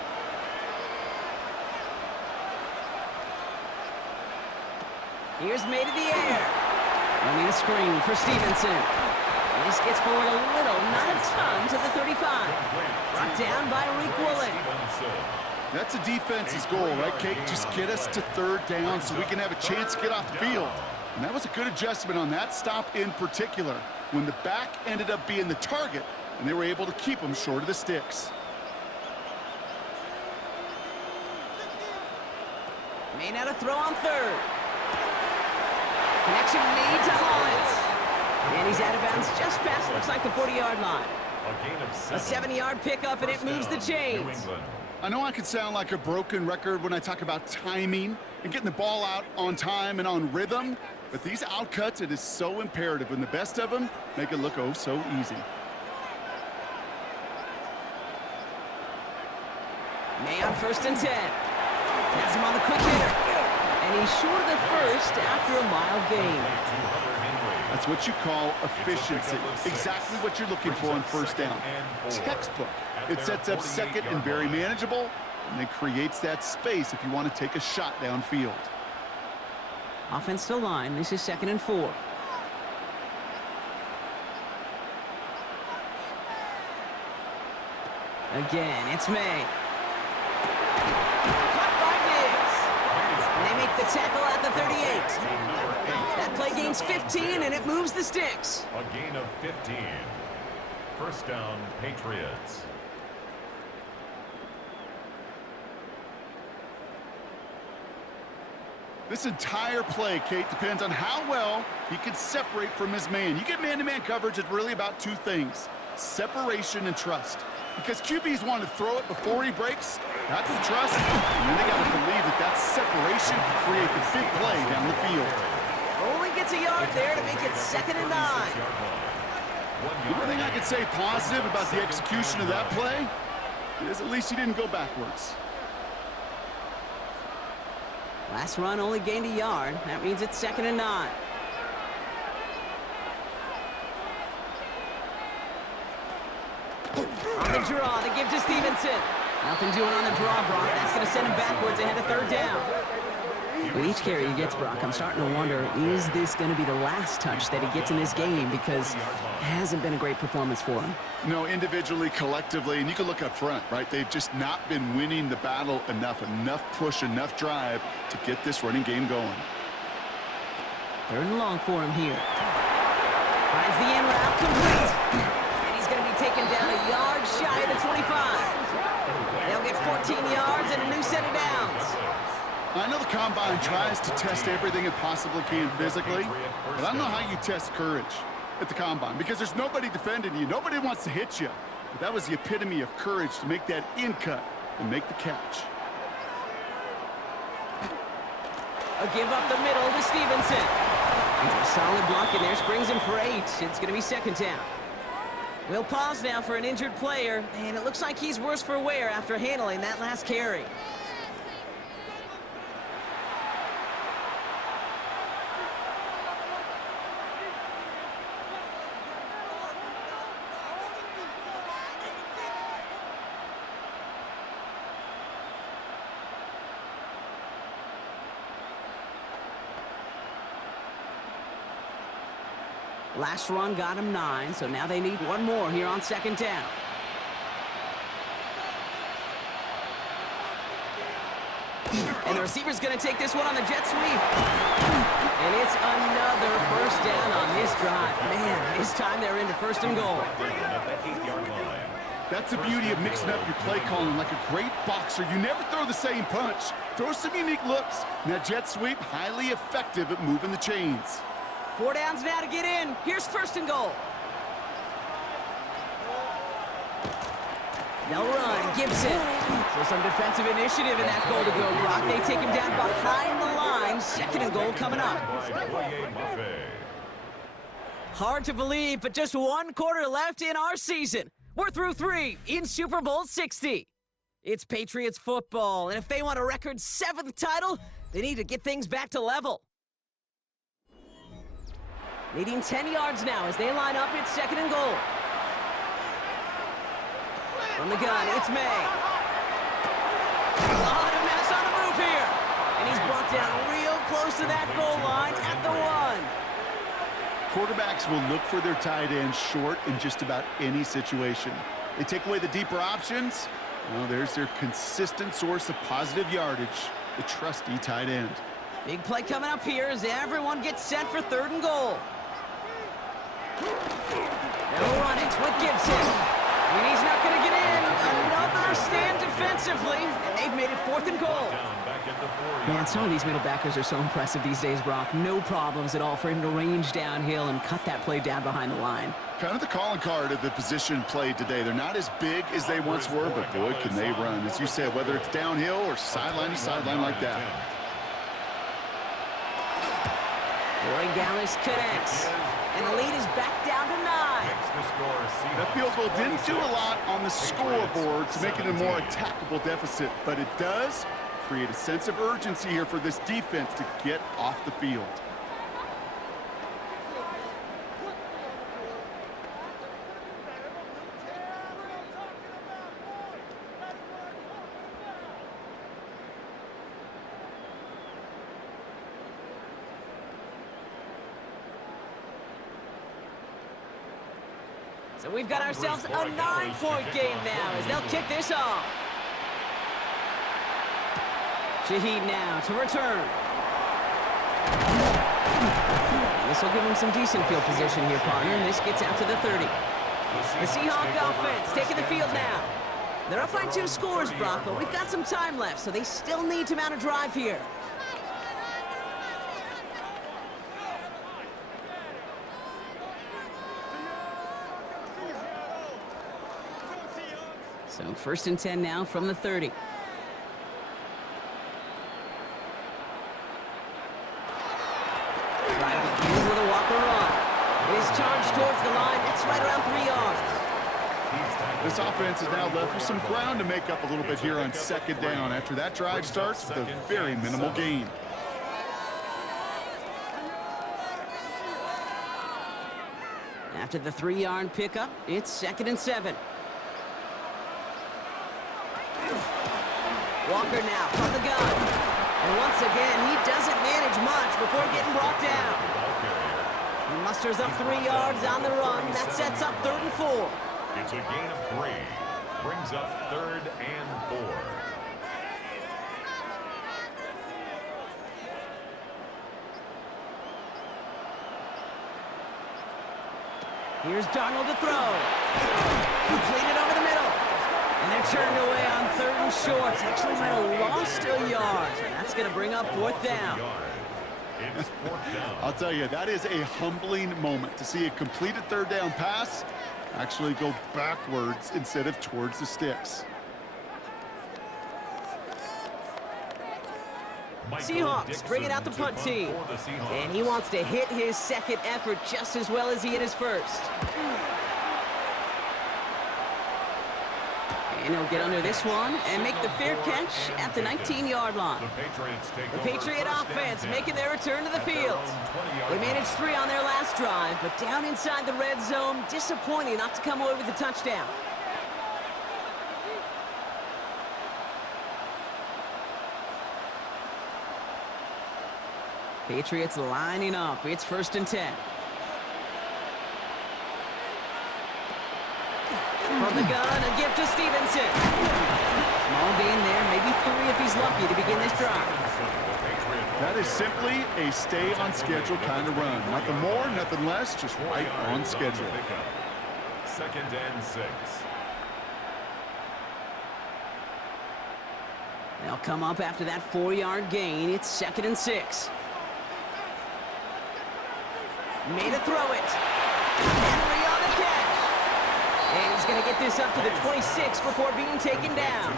Here's made in the air. Running a screen for Stevenson. This gets forward a little, not a ton, to the 35. Brought down by Reek Woolen. That's a defense's goal, right, Kate? Just get us to 3rd down so we can have a chance to get off the field. And that was a good adjustment on that stop in particular, when the back ended up being the target, and they were able to keep him short of the sticks. May not a throw on 3rd. Connection made to Hollins. And he's out of bounds just past, looks like the 40-yard line. A gain of 7. A 7-yard pickup, and it moves the chains. I know I could sound like a broken record when I talk about timing and getting the ball out on time and on rhythm, but these outcuts, it is so imperative, and the best of them make it look oh so easy. May on 1st and 10. Has him on the quick hitter. And he's short of the first after a mild gain. That's what you call efficiency. Exactly what you're looking for on 1st down. Textbook. It sets up 2nd and very manageable, and then creates that space if you want to take a shot downfield. Offense to line. This is 2nd and 4. Again, it's May. Caught by Diggs. And they make the tackle at the 38. That play gains 15, and it moves the sticks. A gain of 15. 1st down, Patriots. This entire play, Kate, depends on how well he can separate from his man. You get man-to-man coverage, it's really about 2 things: separation and trust. Because QBs want to throw it before he breaks, that's the trust, and then they got to believe that that separation can create the big play down the field. Only gets a yard there to make it 2nd and 9. The only thing I could say positive about the execution of that play is at least he didn't go backwards. Last run only gained a yard. That means it's 2nd and 9. On the draw, they give to Stevenson. Nothing doing on the draw, Brock. That's going to send him backwards ahead of 3rd down. With each carry he gets, Brock, I'm starting to wonder, is this going to be the last touch that he gets in this game? Because it hasn't been a great performance for him. No, individually, collectively, and you can look up front, right? They've just not been winning the battle enough push, enough drive to get this running game going. 3rd and long for him here. Finds the in route complete. And he's going to be taken down a yard shy of the 25. They'll get 14 yards and a new set of downs. I know the Combine tries to test everything it possibly can physically, but I don't know how you test courage at the Combine, because there's nobody defending you. Nobody wants to hit you. But that was the epitome of courage to make that in cut and make the catch. A give up the middle to Stevenson. A solid block in there, springs him for 8. It's going to be 2nd down. We'll pause now for an injured player, and it looks like he's worse for wear after handling that last carry. Last run got him 9, so now they need one more here on 2nd down. And the receiver's going to take this one on the jet sweep. And it's another 1st down on this drive. Man, this time they're into 1st and goal. That's the beauty of mixing up your play calling. Like a great boxer, you never throw the same punch. Throw some unique looks. And that jet sweep, highly effective at moving the chains. 4 downs now to get in. Here's 1st and goal. They'll run. Gibson. So some defensive initiative in that goal to go, Brock. They take him down behind the line. 2nd and goal coming up. Hard to believe, but just 1 quarter left in our season. We're through 3 in Super Bowl 60. It's Patriots football, and if they want a record 7th title, they need to get things back to level. Needing 10 yards now as they line up. It's 2nd and goal. From the gun, it's May. A lot of mess on the move here. And he's brought down real close to that goal line at the 1. Quarterbacks will look for their tight end short in just about any situation. They take away the deeper options. Well, there's their consistent source of positive yardage, the trusty tight end. Big play coming up here as everyone gets set for 3rd and goal. They'll run it with Gibson. And he's not going to get in. Another stand defensively, and they've made it 4th and goal. at the 4-yard Man, some of line. these middle backers are so impressive these days, Brock. No problems at all for him to range downhill and cut that play down behind the line. Kind of the calling card of the position played today. They're not as big as they once were, but boy, can they run. As you said, whether it's downhill or sideline to sideline like that. Roy Gallis connects, and the lead is back down to 9. That field goal didn't do a lot on the scoreboard to make it a more attackable deficit, but it does create a sense of urgency here for this defense to get off the field. So we've got ourselves a 9-point game now as they'll kick this off. Shaheed now to return. And this will give him some decent field position here, partner, and this gets out to the 30. The Seahawk offense taking the field now. They're up by 2 scores, Brock, but we've got some time left, so they still need to mount a drive here. So 1st and 10 now from the 30. Drive begins with a walker run. It is charged towards the line. That's right around 3 yards. This offense is now left with some ground to make up a little bit here on 2nd down after that drive starts with a very minimal gain. After the 3-yard pickup, it's 2nd and 7. Walker now from the gun. And once again, he doesn't manage much before getting brought down. He musters up 3 yards on the run. That sets up 3rd and 4. It's a gain of 3. Brings up 3rd and 4. Here's Darnold to throw. Completed over the middle. And they're turned away on 3rd and short. Actually might have lost a yard. And that's going to bring up 4th down. It's 4th down. I'll tell you, that is a humbling moment to see a completed 3rd down pass actually go backwards instead of towards the sticks. Seahawks bring it out the punt team. And he wants to hit his 2nd effort just as well as he hit his 1st. And he'll get under this one and make the fair catch at the 19-yard line. The Patriot offense making their return to the field. They managed 3 on their last drive, but down inside the red zone, disappointing not to come away with a touchdown. Patriots lining up. It's 1st and 10. From the gun, a gift to Stevenson. Small gain there, maybe 3 if he's lucky to begin this drive. That is simply a stay on schedule kind of run. Nothing more, nothing less, just right on schedule. 2nd and 6. They'll come up after that 4-yard gain. It's 2nd and 6. Made a throw it. Henry on the catch. And he's going to get this up to the 26 before being taken down.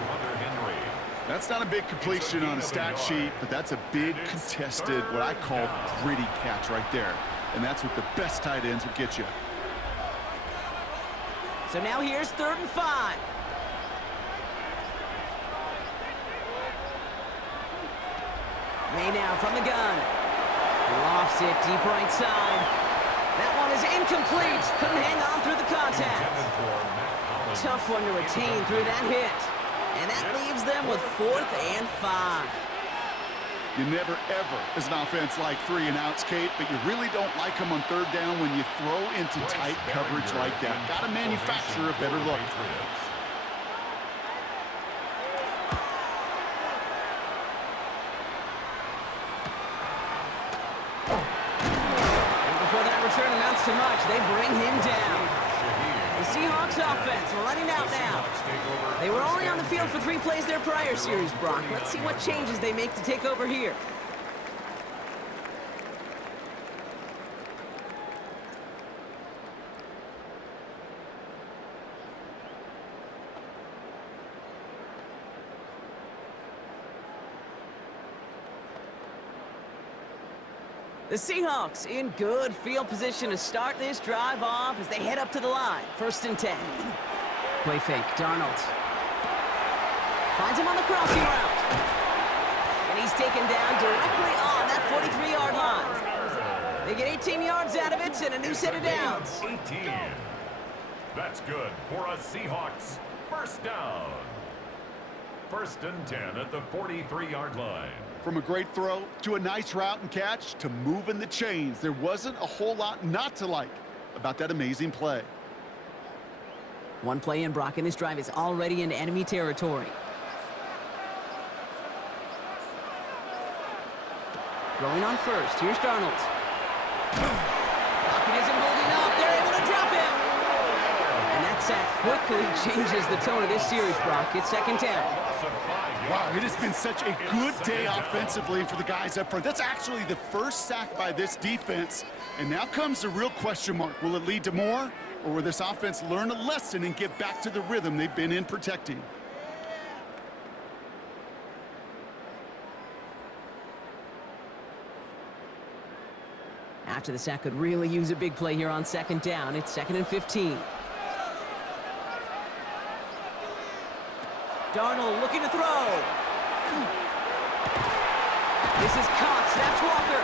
That's not a big completion on a stat sheet, but that's a big contested, what I call gritty catch right there. And that's what the best tight ends will get you. So now here's 3rd and 5. May now from the gun. Lofts it deep right side. That one is incomplete. Couldn't hang on through the contact. Tough one to retain through that hit. And that leaves them with 4th and 5. You never, ever, as an offense, like 3 and outs, Kate, but you really don't like them on 3rd down when you throw into tight coverage like that. Got to manufacture a better look. And before that return amounts to much, they bring him down. The Seahawks offense running out now. They were only on the field for 3 plays their prior series, Brock. Let's see what changes they make to take over here. The Seahawks in good field position to start this drive off as they head up to the line. 1st and 10. Play fake, Darnold. Finds him on the crossing route. And he's taken down directly on that 43-yard line. They get 18 yards out of it and a new set of downs. 18. That's good for a Seahawks 1st down. 1st and 10 at the 43-yard line. From a great throw to a nice route and catch to moving the chains, there wasn't a whole lot not to like about that amazing play. One play in, Brock, and this drive is already into enemy territory. Rolling on 1st. Here's Darnold. Pocket isn't holding up. They're able to drop him. And that sack quickly changes the tone of this series, Brock. It's 2nd down. Wow, it has been such a good day offensively for the guys up front. That's actually the first sack by this defense. And now comes the real question mark. Will it lead to more? Or will this offense learn a lesson and get back to the rhythm they've been in protecting? After the sack could really use a big play here on 2nd down. It's 2nd and 15. Darnold looking to throw. This is caught. Snaps Walker.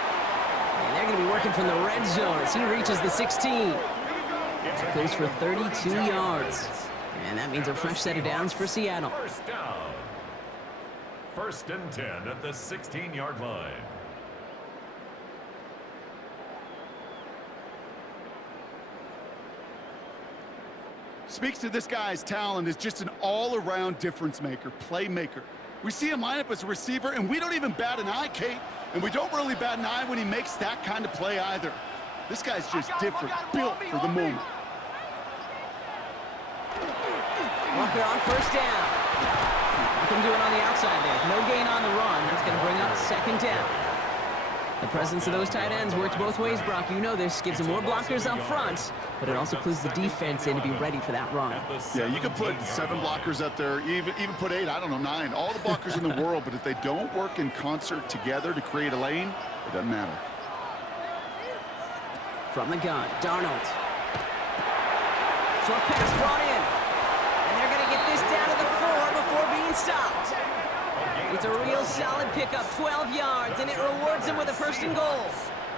And they're going to be working from the red zone as he reaches the 16. Goes for 32 yards. And that means a fresh set of downs for Seattle. 1st down. 1st and 10 at the 16-yard line. Speaks to this guy's talent as just an all-around difference maker, playmaker. We see him line up as a receiver, and we don't even bat an eye, Kate, and we don't really bat an eye when he makes that kind of play either. This guy's just different, built for the moment. Walker on 1st down. Nothing doing on the outside there. No gain on the run. That's going to bring up 2nd down. The presence of those tight ends works both ways, Brock. You know this. Gives them more blockers up front, but it also clues the defense in to be ready for that run. Yeah, you could put 7 blockers up there, even put 8, I don't know, 9. All the blockers in the world, but if they don't work in concert together to create a lane, it doesn't matter. From the gun, Darnold. Short pass brought in. And they're going to get this down to the 4 before being stopped. It's a real solid pickup, 12 yards, and it rewards him with a 1st and goal.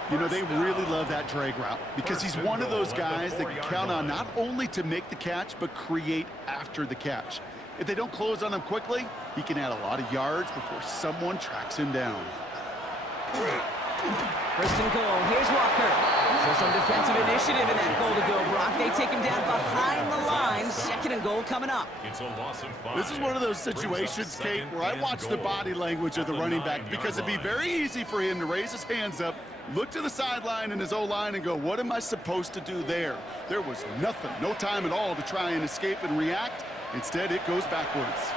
You know, they really love that drag route because he's one of those guys that count on not only to make the catch, but create after the catch. If they don't close on him quickly, he can add a lot of yards before someone tracks him down. 1st and goal, here's Walker. So some defensive initiative in that goal to go, Brock. They take him down behind the line. 2nd and goal coming up. It's a loss of 5. This is one of those situations, Kate, where I watch the body language of the running back because it'd be very easy for him to raise his hands up, look to the sideline in his O-line and go, what am I supposed to do there? There was nothing, no time at all to try and escape and react. Instead, it goes backwards.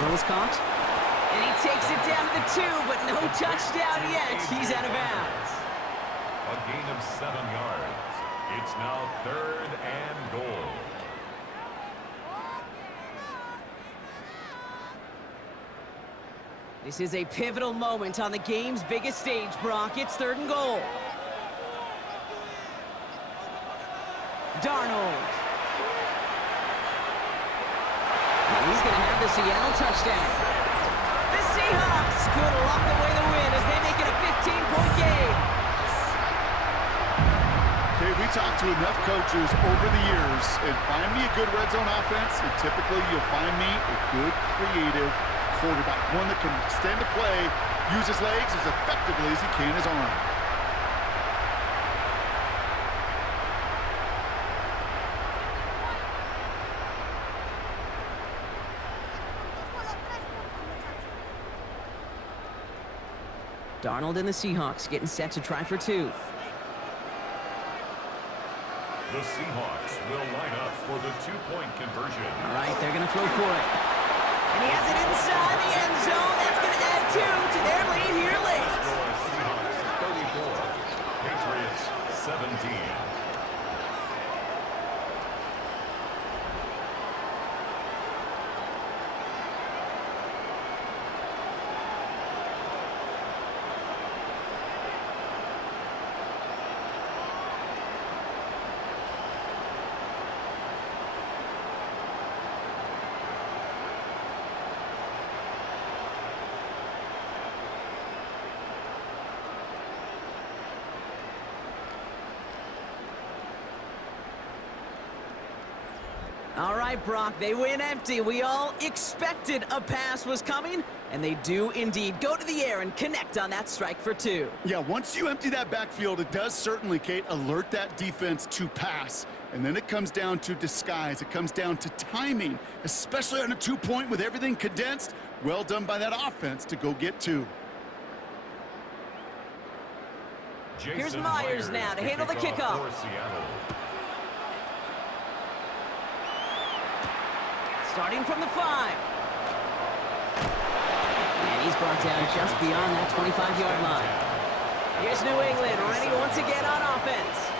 Ball's caught. And he takes it down to the 2, but no touchdown yet. He's out of bounds. A gain of 7 yards. It's now 3rd and goal. This is a pivotal moment on the game's biggest stage, Brock. It's 3rd and goal. Darnold. And he's going to have the Seattle touchdown. The Seahawks could lock away the win as they make it a 15-point game. Okay, we talked to enough coaches over the years, and find me a good red zone offense, and typically you'll find me a good creative quarterback, one that can extend the play, use his legs as effectively as he can his arm. Darnold and the Seahawks getting set to try for 2. The Seahawks will line up for the two-point conversion. All right, they're going to throw for it. And he has it inside the end zone. That's going to add 2 to their lead here late. Seahawks 34, Patriots 17. All right, Brock, they win empty. We all expected a pass was coming, and they do indeed go to the air and connect on that strike for 2. Yeah, once you empty that backfield, it does certainly, Kate, alert that defense to pass. And then it comes down to disguise. It comes down to timing, especially on a 2-point with everything condensed. Well done by that offense to go get 2. Here's Myers now to handle the kickoff. For Seattle. Starting from the 5. And he's brought down just beyond that 25-yard line. Here's New England ready once again on offense.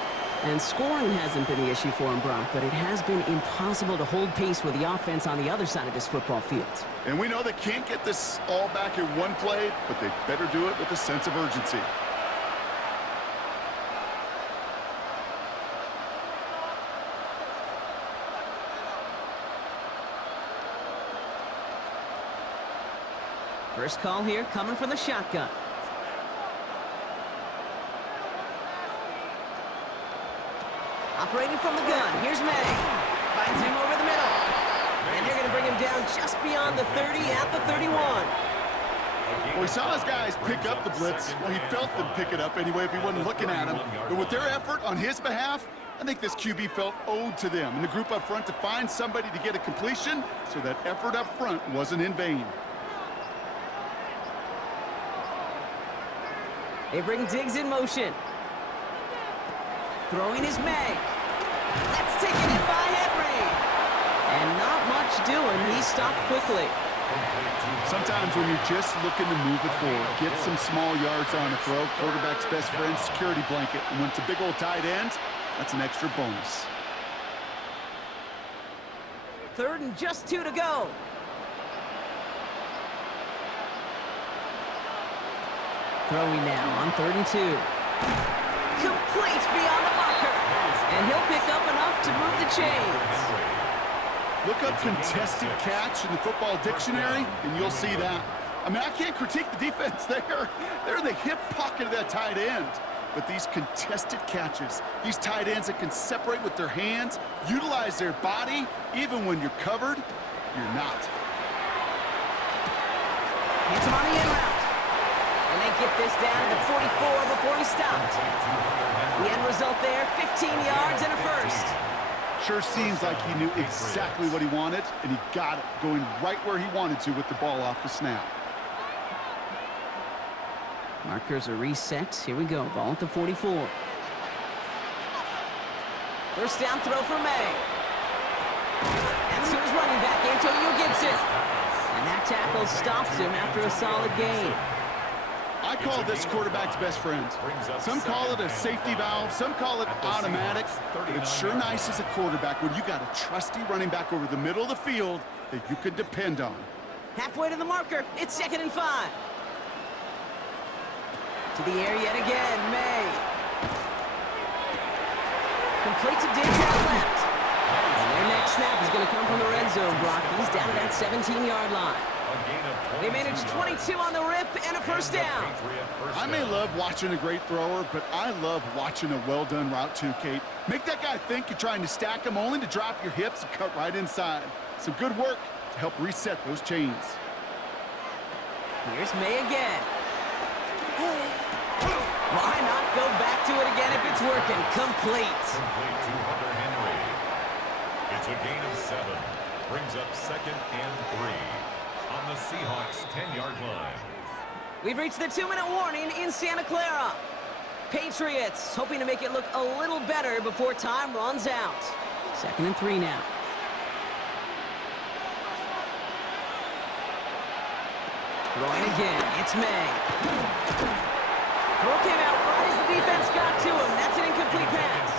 And scoring hasn't been the issue for him, Brock, but it has been impossible to hold pace with the offense on the other side of this football field. And we know they can't get this all back in one play, but they better do it with a sense of urgency. First call here coming from the shotgun. Operating from the gun, here's May. Finds him over the middle. And they're going to bring him down just beyond the 30 at the 31. Well, he saw his guys pick up the blitz. Well, he felt them pick it up anyway if he wasn't looking at him. But with their effort on his behalf, I think this QB felt owed to them and the group up front to find somebody to get a completion, so that effort up front wasn't in vain. They bring Diggs in motion. Throwing is May. That's taken in by Henry. And not much doing. He stopped quickly. Sometimes when you're just looking to move it forward, get some small yards on a throw, quarterback's best friend, security blanket. And when it's a big old tight end, that's an extra bonus. 3rd and just 2 to go. Throwing now on 3rd and 2. Complete beyond the marker. And he'll pick up enough to move the chains. Look up contested catch in the football dictionary, and you'll see that. I mean, I can't critique the defense there. They're in the hip pocket of that tight end. But these contested catches, these tight ends that can separate with their hands, utilize their body, even when you're covered, you're not. Hits him on the in route. And they get this down to the 44 before he stopped. The end result there, 15 yards and a first. Sure seems like he knew exactly what he wanted, and he got it, going right where he wanted to with the ball off the snap. Markers are reset. Here we go. Ball at the 44. First down throw for May. And so his running back, Antonio Gibson. And that tackle stops him after a solid gain. I call this quarterback's best friend. Some call it a safety valve, some call it automatic, but it's sure nice as a quarterback when you got a trusty running back over the middle of the field that you can depend on. Halfway to the marker. It's 2nd and 5. To the air yet again, May. Complete to Diggs out left. And their next snap is going to come from the red zone, Brock. He's down to that 17-yard line. They managed 22 on the rip and a first down. I may love watching a great thrower, but I love watching a well-done route too, Kate. Make that guy think you're trying to stack him only to drop your hips and cut right inside. Some good work to help reset those chains. Here's May again. Why not go back to it again if it's working? Complete. Complete to Hunter Henry. It's a gain of 7. Brings up 2nd and 3 on the Seahawks' 10-yard line. We've reached the 2-minute warning in Santa Clara. Patriots hoping to make it look a little better before time runs out. 2nd and 3 now. Throwing again, it's May. Throw came out right as the defense got to him. That's an incomplete pass.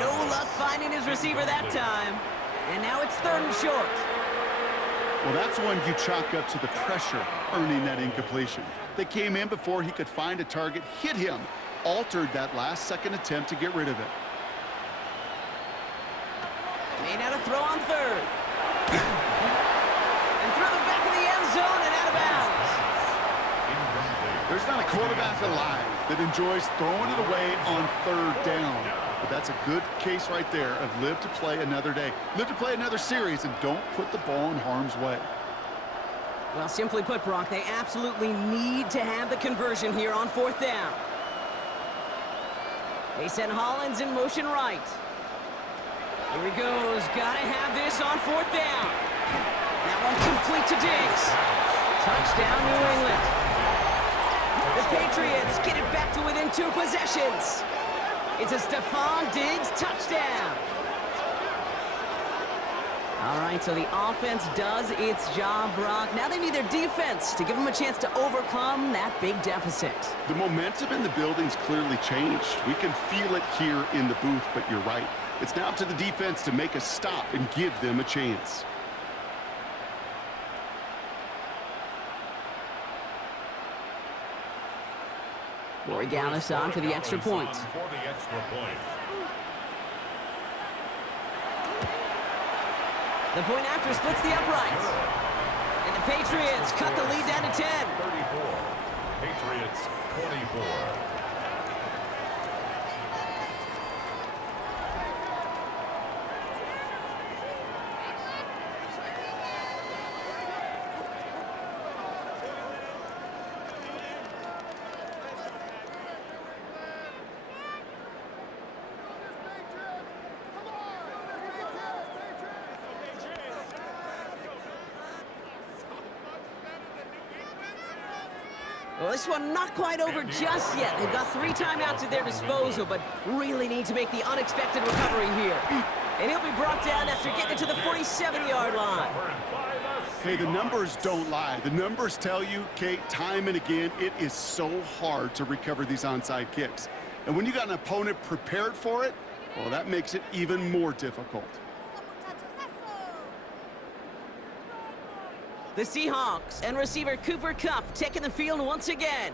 No luck finding his receiver that time. And now it's 3rd and short. Well, that's one you chalk up to the pressure earning that incompletion. They came in before he could find a target, hit him, altered that last-second attempt to get rid of it. Made out a throw on 3rd. And through the back of the end zone and out of bounds. There's not a quarterback alive that enjoys throwing it away on 3rd down. But that's a good case right there of live to play another day. Live to play another series and don't put the ball in harm's way. Well, simply put, Brock, they absolutely need to have the conversion here on 4th down. They send Hollins in motion right. Here he goes. Gotta have this on 4th down. That one complete to Diggs. Touchdown, New England. The Patriots get it back to within 2 possessions. It's a Stephon Diggs touchdown. All right, so the offense does its job, Brock. Now they need their defense to give them a chance to overcome that big deficit. The momentum in the building's clearly changed. We can feel it here in the booth, but you're right. It's now up to the defense to make a stop and give them a chance. Corey Gallis on for the extra point. The point after splits the uprights. And the Patriots cut the lead down to 10. 34. Patriots 24. Well, this one not quite over just yet. They've got 3 timeouts at their disposal, but really need to make the unexpected recovery here. And he'll be brought down after getting it to the 47-yard line. Hey, the numbers don't lie. The numbers tell you, Kate, time and again, it is so hard to recover these onside kicks. And when you got an opponent prepared for it, well, that makes it even more difficult. The Seahawks and receiver Cooper Kupp taking the field once again.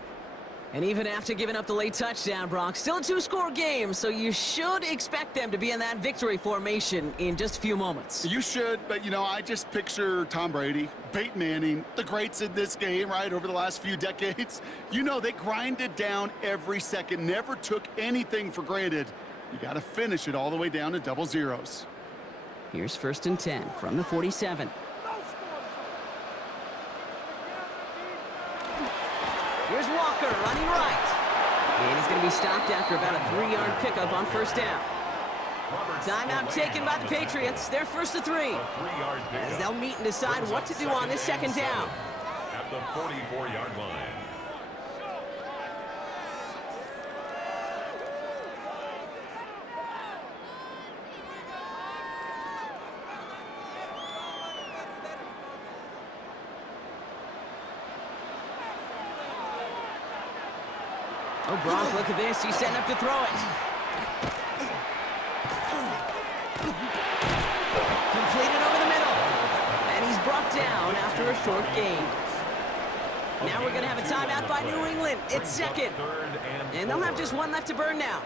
And even after giving up the late touchdown, Brock, still a 2-score game, so you should expect them to be in that victory formation in just a few moments. You should, but, you know, I just picture Tom Brady, Peyton Manning, the greats in this game, right, over the last few decades. You know, they grinded down every second, never took anything for granted. You got to finish it all the way down to double zeros. Here's 1st and 10 from the 47. Here's Walker running right. And he's going to be stopped after about a 3-yard pickup on 1st down. Timeout taken by the Patriots. They're 1st to 3. As they'll meet and decide what to do on this 2nd down. At the 44-yard line. Oh, Brock, look at this. He's setting up to throw it. Completed over the middle. And he's brought down after a short gain. Now we're going to have a timeout by New England. It's 2nd. And they'll have just 1 left to burn now.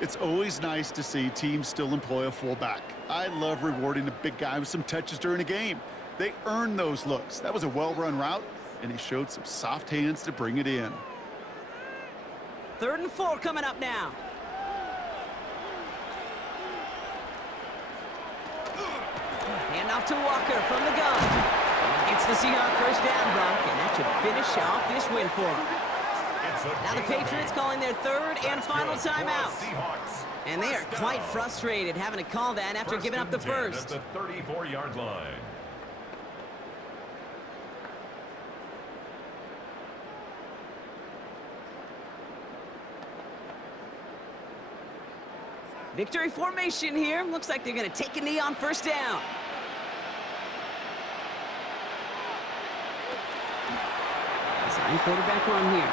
It's always nice to see teams still employ a fullback. I love rewarding a big guy with some touches during a game. They earn those looks. That was a well-run route, and he showed some soft hands to bring it in. 3rd and 4 coming up now. Hand off to Walker from the gun. It's the Seahawks 1st down, Brock, and that should finish off this win for them. Now the Patriots calling their 3rd and final timeout. And they are quite frustrated having to call that after giving up the 1st. At the 34-yard line. Victory formation here. Looks like they're going to take a knee on first down. Design quarterback run here.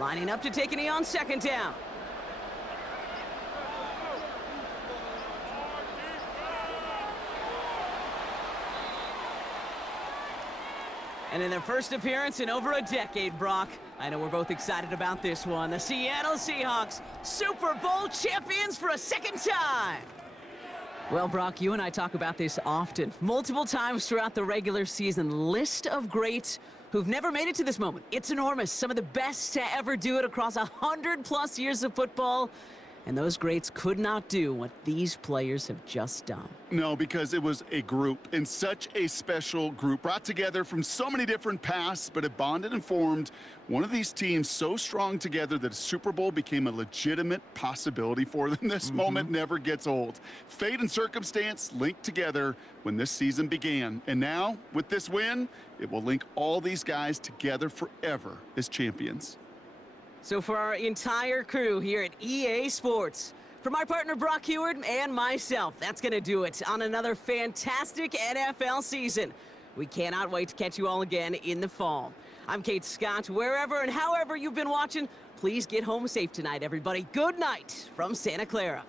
Lining up to take a knee on second down. And in their first appearance in over a decade, Brock, I know we're both excited about this one. The Seattle Seahawks, Super Bowl champions for a second time. Well, Brock, you and I talk about this often, multiple times throughout the regular season. List of greats who've never made it to this moment. It's enormous. Some of the best to ever do it across 100+ years of football. And those greats could not do what these players have just done. No, because it was a group, and such a special group, brought together from so many different pasts, but it bonded and formed one of these teams so strong together that a Super Bowl became a legitimate possibility for them. This moment never gets old. Fate and circumstance linked together when this season began. And now, with this win, it will link all these guys together forever as champions. So for our entire crew here at EA Sports, for my partner Brock Heward and myself, that's going to do it on another fantastic NFL season. We cannot wait to catch you all again in the fall. I'm Kate Scott. Wherever and however you've been watching, please get home safe tonight, everybody. Good night from Santa Clara.